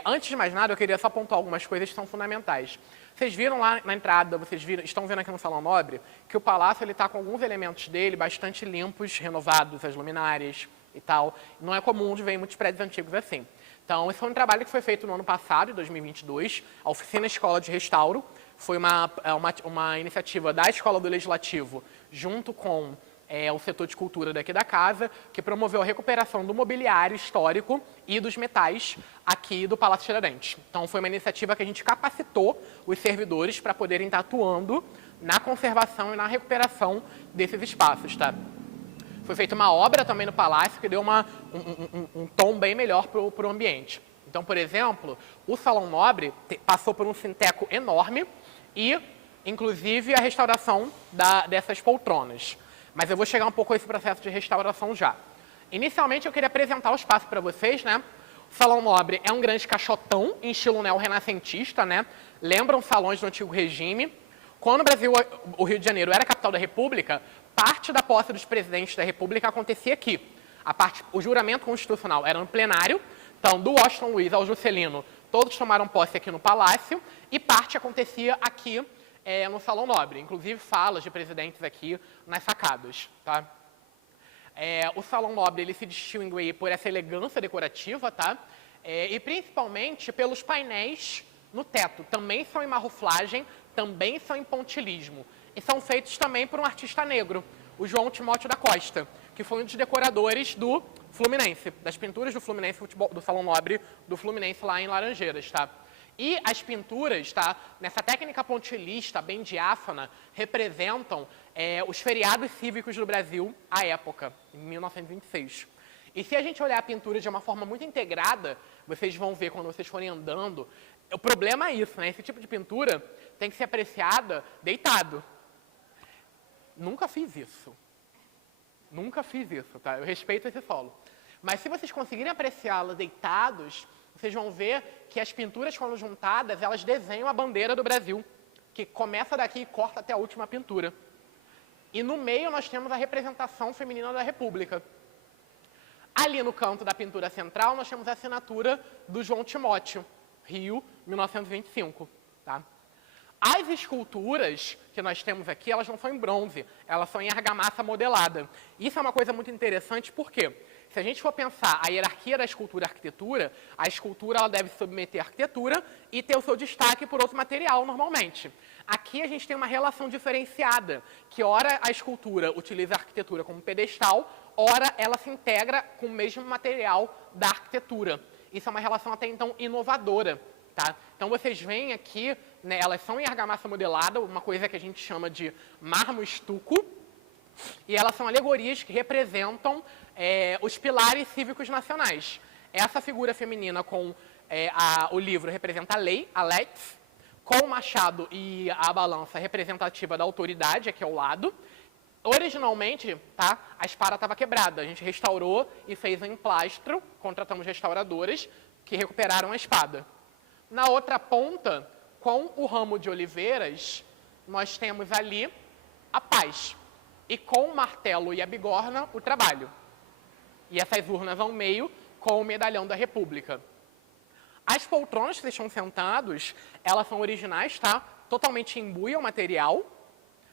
Antes de mais nada, eu queria só pontuar algumas coisas que são fundamentais. Vocês viram lá na entrada, estão vendo aqui no Salão Nobre, que o palácio está com alguns elementos dele bastante limpos, renovados, as luminárias e tal. Não é comum de ver em muitos prédios antigos assim. Então, esse foi um trabalho que foi feito no ano passado, em 2022, a Oficina Escola de Restauro. Foi uma iniciativa da Escola do Legislativo, junto com o setor de cultura daqui da casa, que promoveu a recuperação do mobiliário histórico e dos metais aqui do Palácio Tiradentes. Então, foi uma iniciativa que a gente capacitou os servidores para poderem estar atuando na conservação e na recuperação desses espaços, tá? Foi feita uma obra também no Palácio que deu um tom bem melhor para o ambiente. Então, por exemplo, o Salão Nobre passou por um sinteco enorme e, inclusive, a restauração dessas poltronas. Mas eu vou chegar um pouco a esse processo de restauração já. Inicialmente, eu queria apresentar o espaço para vocês, né? O Salão Nobre é um grande caixotão em estilo neo-renascentista, né? Lembram salões do antigo regime. Quando o Brasil, o Rio de Janeiro, era a capital da República, parte da posse dos presidentes da República acontecia aqui. O juramento constitucional era no plenário, então do Washington Luiz ao Juscelino, todos tomaram posse aqui no Palácio, e parte acontecia aqui no Salão Nobre, inclusive falas de presidentes aqui nas sacadas. Tá? O Salão Nobre ele se distingue por essa elegância decorativa, tá? E principalmente pelos painéis no teto, também são em marruflagem, também são em pontilhismo, e são feitos também por um artista negro, o João Timóteo da Costa, que foi um dos decoradores do Fluminense, das pinturas do Fluminense, do Salão Nobre do Fluminense lá em Laranjeiras, tá? E as pinturas, tá, nessa técnica pontilhista, bem diáfana, representam os feriados cívicos do Brasil à época, em 1926. E se a gente olhar a pintura de uma forma muito integrada, vocês vão ver quando vocês forem andando, o problema é isso, né? Esse tipo de pintura tem que ser apreciada deitado. Nunca fiz isso. Nunca fiz isso, tá? Eu respeito esse solo. Mas se vocês conseguirem apreciá-la deitados, vocês vão ver que as pinturas, quando juntadas, elas desenham a bandeira do Brasil, que começa daqui e corta até a última pintura. E no meio nós temos a representação feminina da República. Ali no canto da pintura central, nós temos a assinatura do João Timóteo, Rio, 1925. Tá? As esculturas que nós temos aqui, elas não são em bronze, elas são em argamassa modelada. Isso é uma coisa muito interessante, porque se a gente for pensar a hierarquia da escultura e arquitetura, a escultura ela deve submeter a arquitetura e ter o seu destaque por outro material, normalmente. Aqui a gente tem uma relação diferenciada, que ora a escultura utiliza a arquitetura como pedestal, ora ela se integra com o mesmo material da arquitetura. Isso é uma relação até então inovadora. Tá? Então vocês veem aqui, né, elas são em argamassa modelada, uma coisa que a gente chama de mármore-estuco, e elas são alegorias que representam os pilares cívicos nacionais. Essa figura feminina com o livro representa a lei, a lex, com o machado e a balança representativa da autoridade, aqui ao lado. Originalmente, tá, a espada estava quebrada, a gente restaurou e fez em emplastro, contratamos restauradoras que recuperaram a espada. Na outra ponta, com o ramo de oliveiras, nós temos ali a paz. E com o martelo e a bigorna, o trabalho. E essas urnas ao meio, com o medalhão da República. As poltronas que vocês estão sentados, elas são originais, tá? Totalmente em buia o material.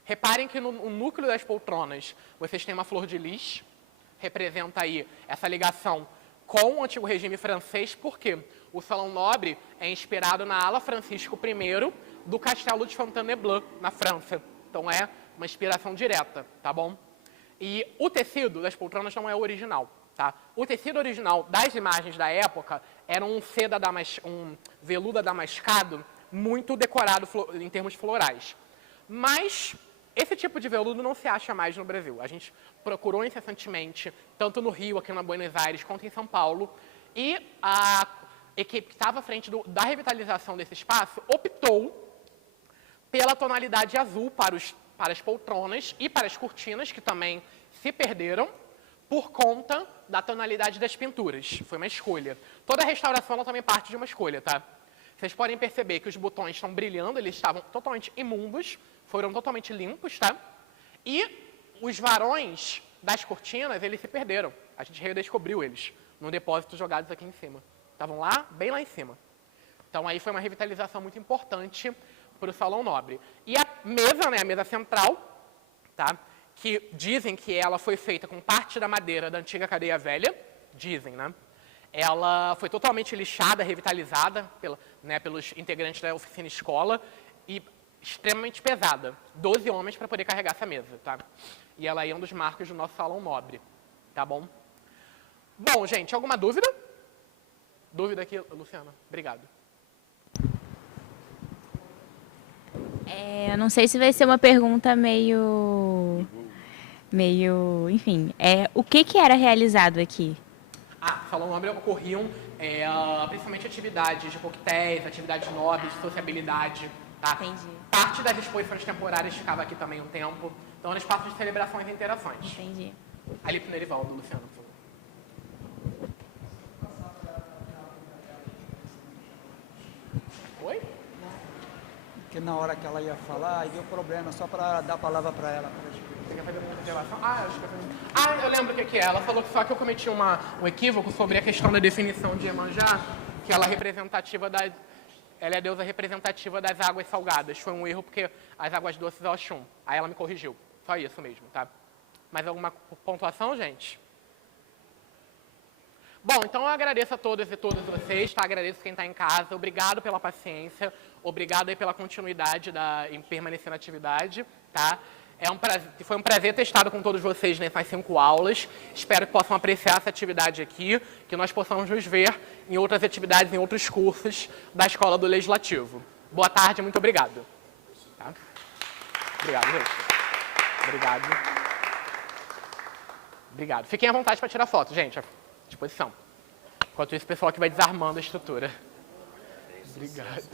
Reparem que no núcleo das poltronas, vocês têm uma flor de lis. Representa aí essa ligação com o antigo regime francês, porque o Salão Nobre é inspirado na ala Francisco I do Castelo de Fontainebleau, na França. Então é uma inspiração direta, tá bom? E o tecido das poltronas não é o original, tá? O tecido original das imagens da época era um veludo adamascado muito decorado em termos florais. Mas esse tipo de veludo não se acha mais no Brasil. A gente procurou incessantemente, tanto no Rio, aqui na Buenos Aires, quanto em São Paulo, e a equipe que estava à frente da revitalização desse espaço optou pela tonalidade azul para as poltronas e para as cortinas, que também se perderam, por conta da tonalidade das pinturas. Foi uma escolha. Toda a restauração ela também parte de uma escolha, tá? Vocês podem perceber que os botões estão brilhando, eles estavam totalmente imundos, foram totalmente limpos, tá? E os varões das cortinas, eles se perderam. A gente redescobriu eles num depósito jogados aqui em cima. Estavam lá, bem lá em cima. Então aí foi uma revitalização muito importante para o Salão Nobre. E a mesa, né, a mesa central, tá? Que dizem que ela foi feita com parte da madeira da antiga cadeia velha, dizem, né? Ela foi totalmente lixada, revitalizada pelos integrantes da oficina escola e extremamente pesada. 12 homens para poder carregar essa mesa, tá? E ela é um dos marcos do nosso Salão Nobre, tá bom? Bom, gente, alguma dúvida? Dúvida aqui, Luciana? Obrigado. Eu não sei se vai ser uma pergunta meio, enfim, o que era realizado aqui? Salão Nobre ocorriam principalmente atividades de coquetéis, atividades nobres, sociabilidade, tá? Entendi. Parte das exposições temporárias ficava aqui também um tempo, então era espaço de celebrações e interações. Entendi. Ali pro Nerivaldo, Luciano, por favor. que na hora que ela ia falar, aí deu problema, só para dar a palavra para ela. Você quer fazer uma revelação? Eu lembro o que é. Ela falou que só que eu cometi um equívoco sobre a questão da definição de Iemanjá, que ela é representativa ela é a deusa representativa das águas salgadas. Foi um erro porque as águas doces é Oxum. Aí ela me corrigiu. Só isso mesmo, tá? Mais alguma pontuação, gente? Bom, então eu agradeço a todos e todas vocês, tá? Agradeço quem está em casa. Obrigado pela paciência. Obrigado aí pela continuidade em permanecer na atividade, tá? Foi um prazer ter estado com todos vocês nessas 5 aulas. Espero que possam apreciar essa atividade aqui, que nós possamos nos ver em outras atividades, em outros cursos da Escola do Legislativo. Boa tarde, muito obrigado. Tá? Obrigado, gente. Obrigado. Obrigado. Fiquem à vontade para tirar foto, gente. À disposição. Enquanto isso, o pessoal aqui vai desarmando a estrutura. Obrigado.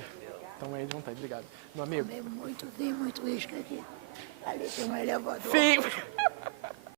Então, aí de vontade. Obrigado. Meu amigo. Muito uísque aqui. Ali tem um elevador. Sim.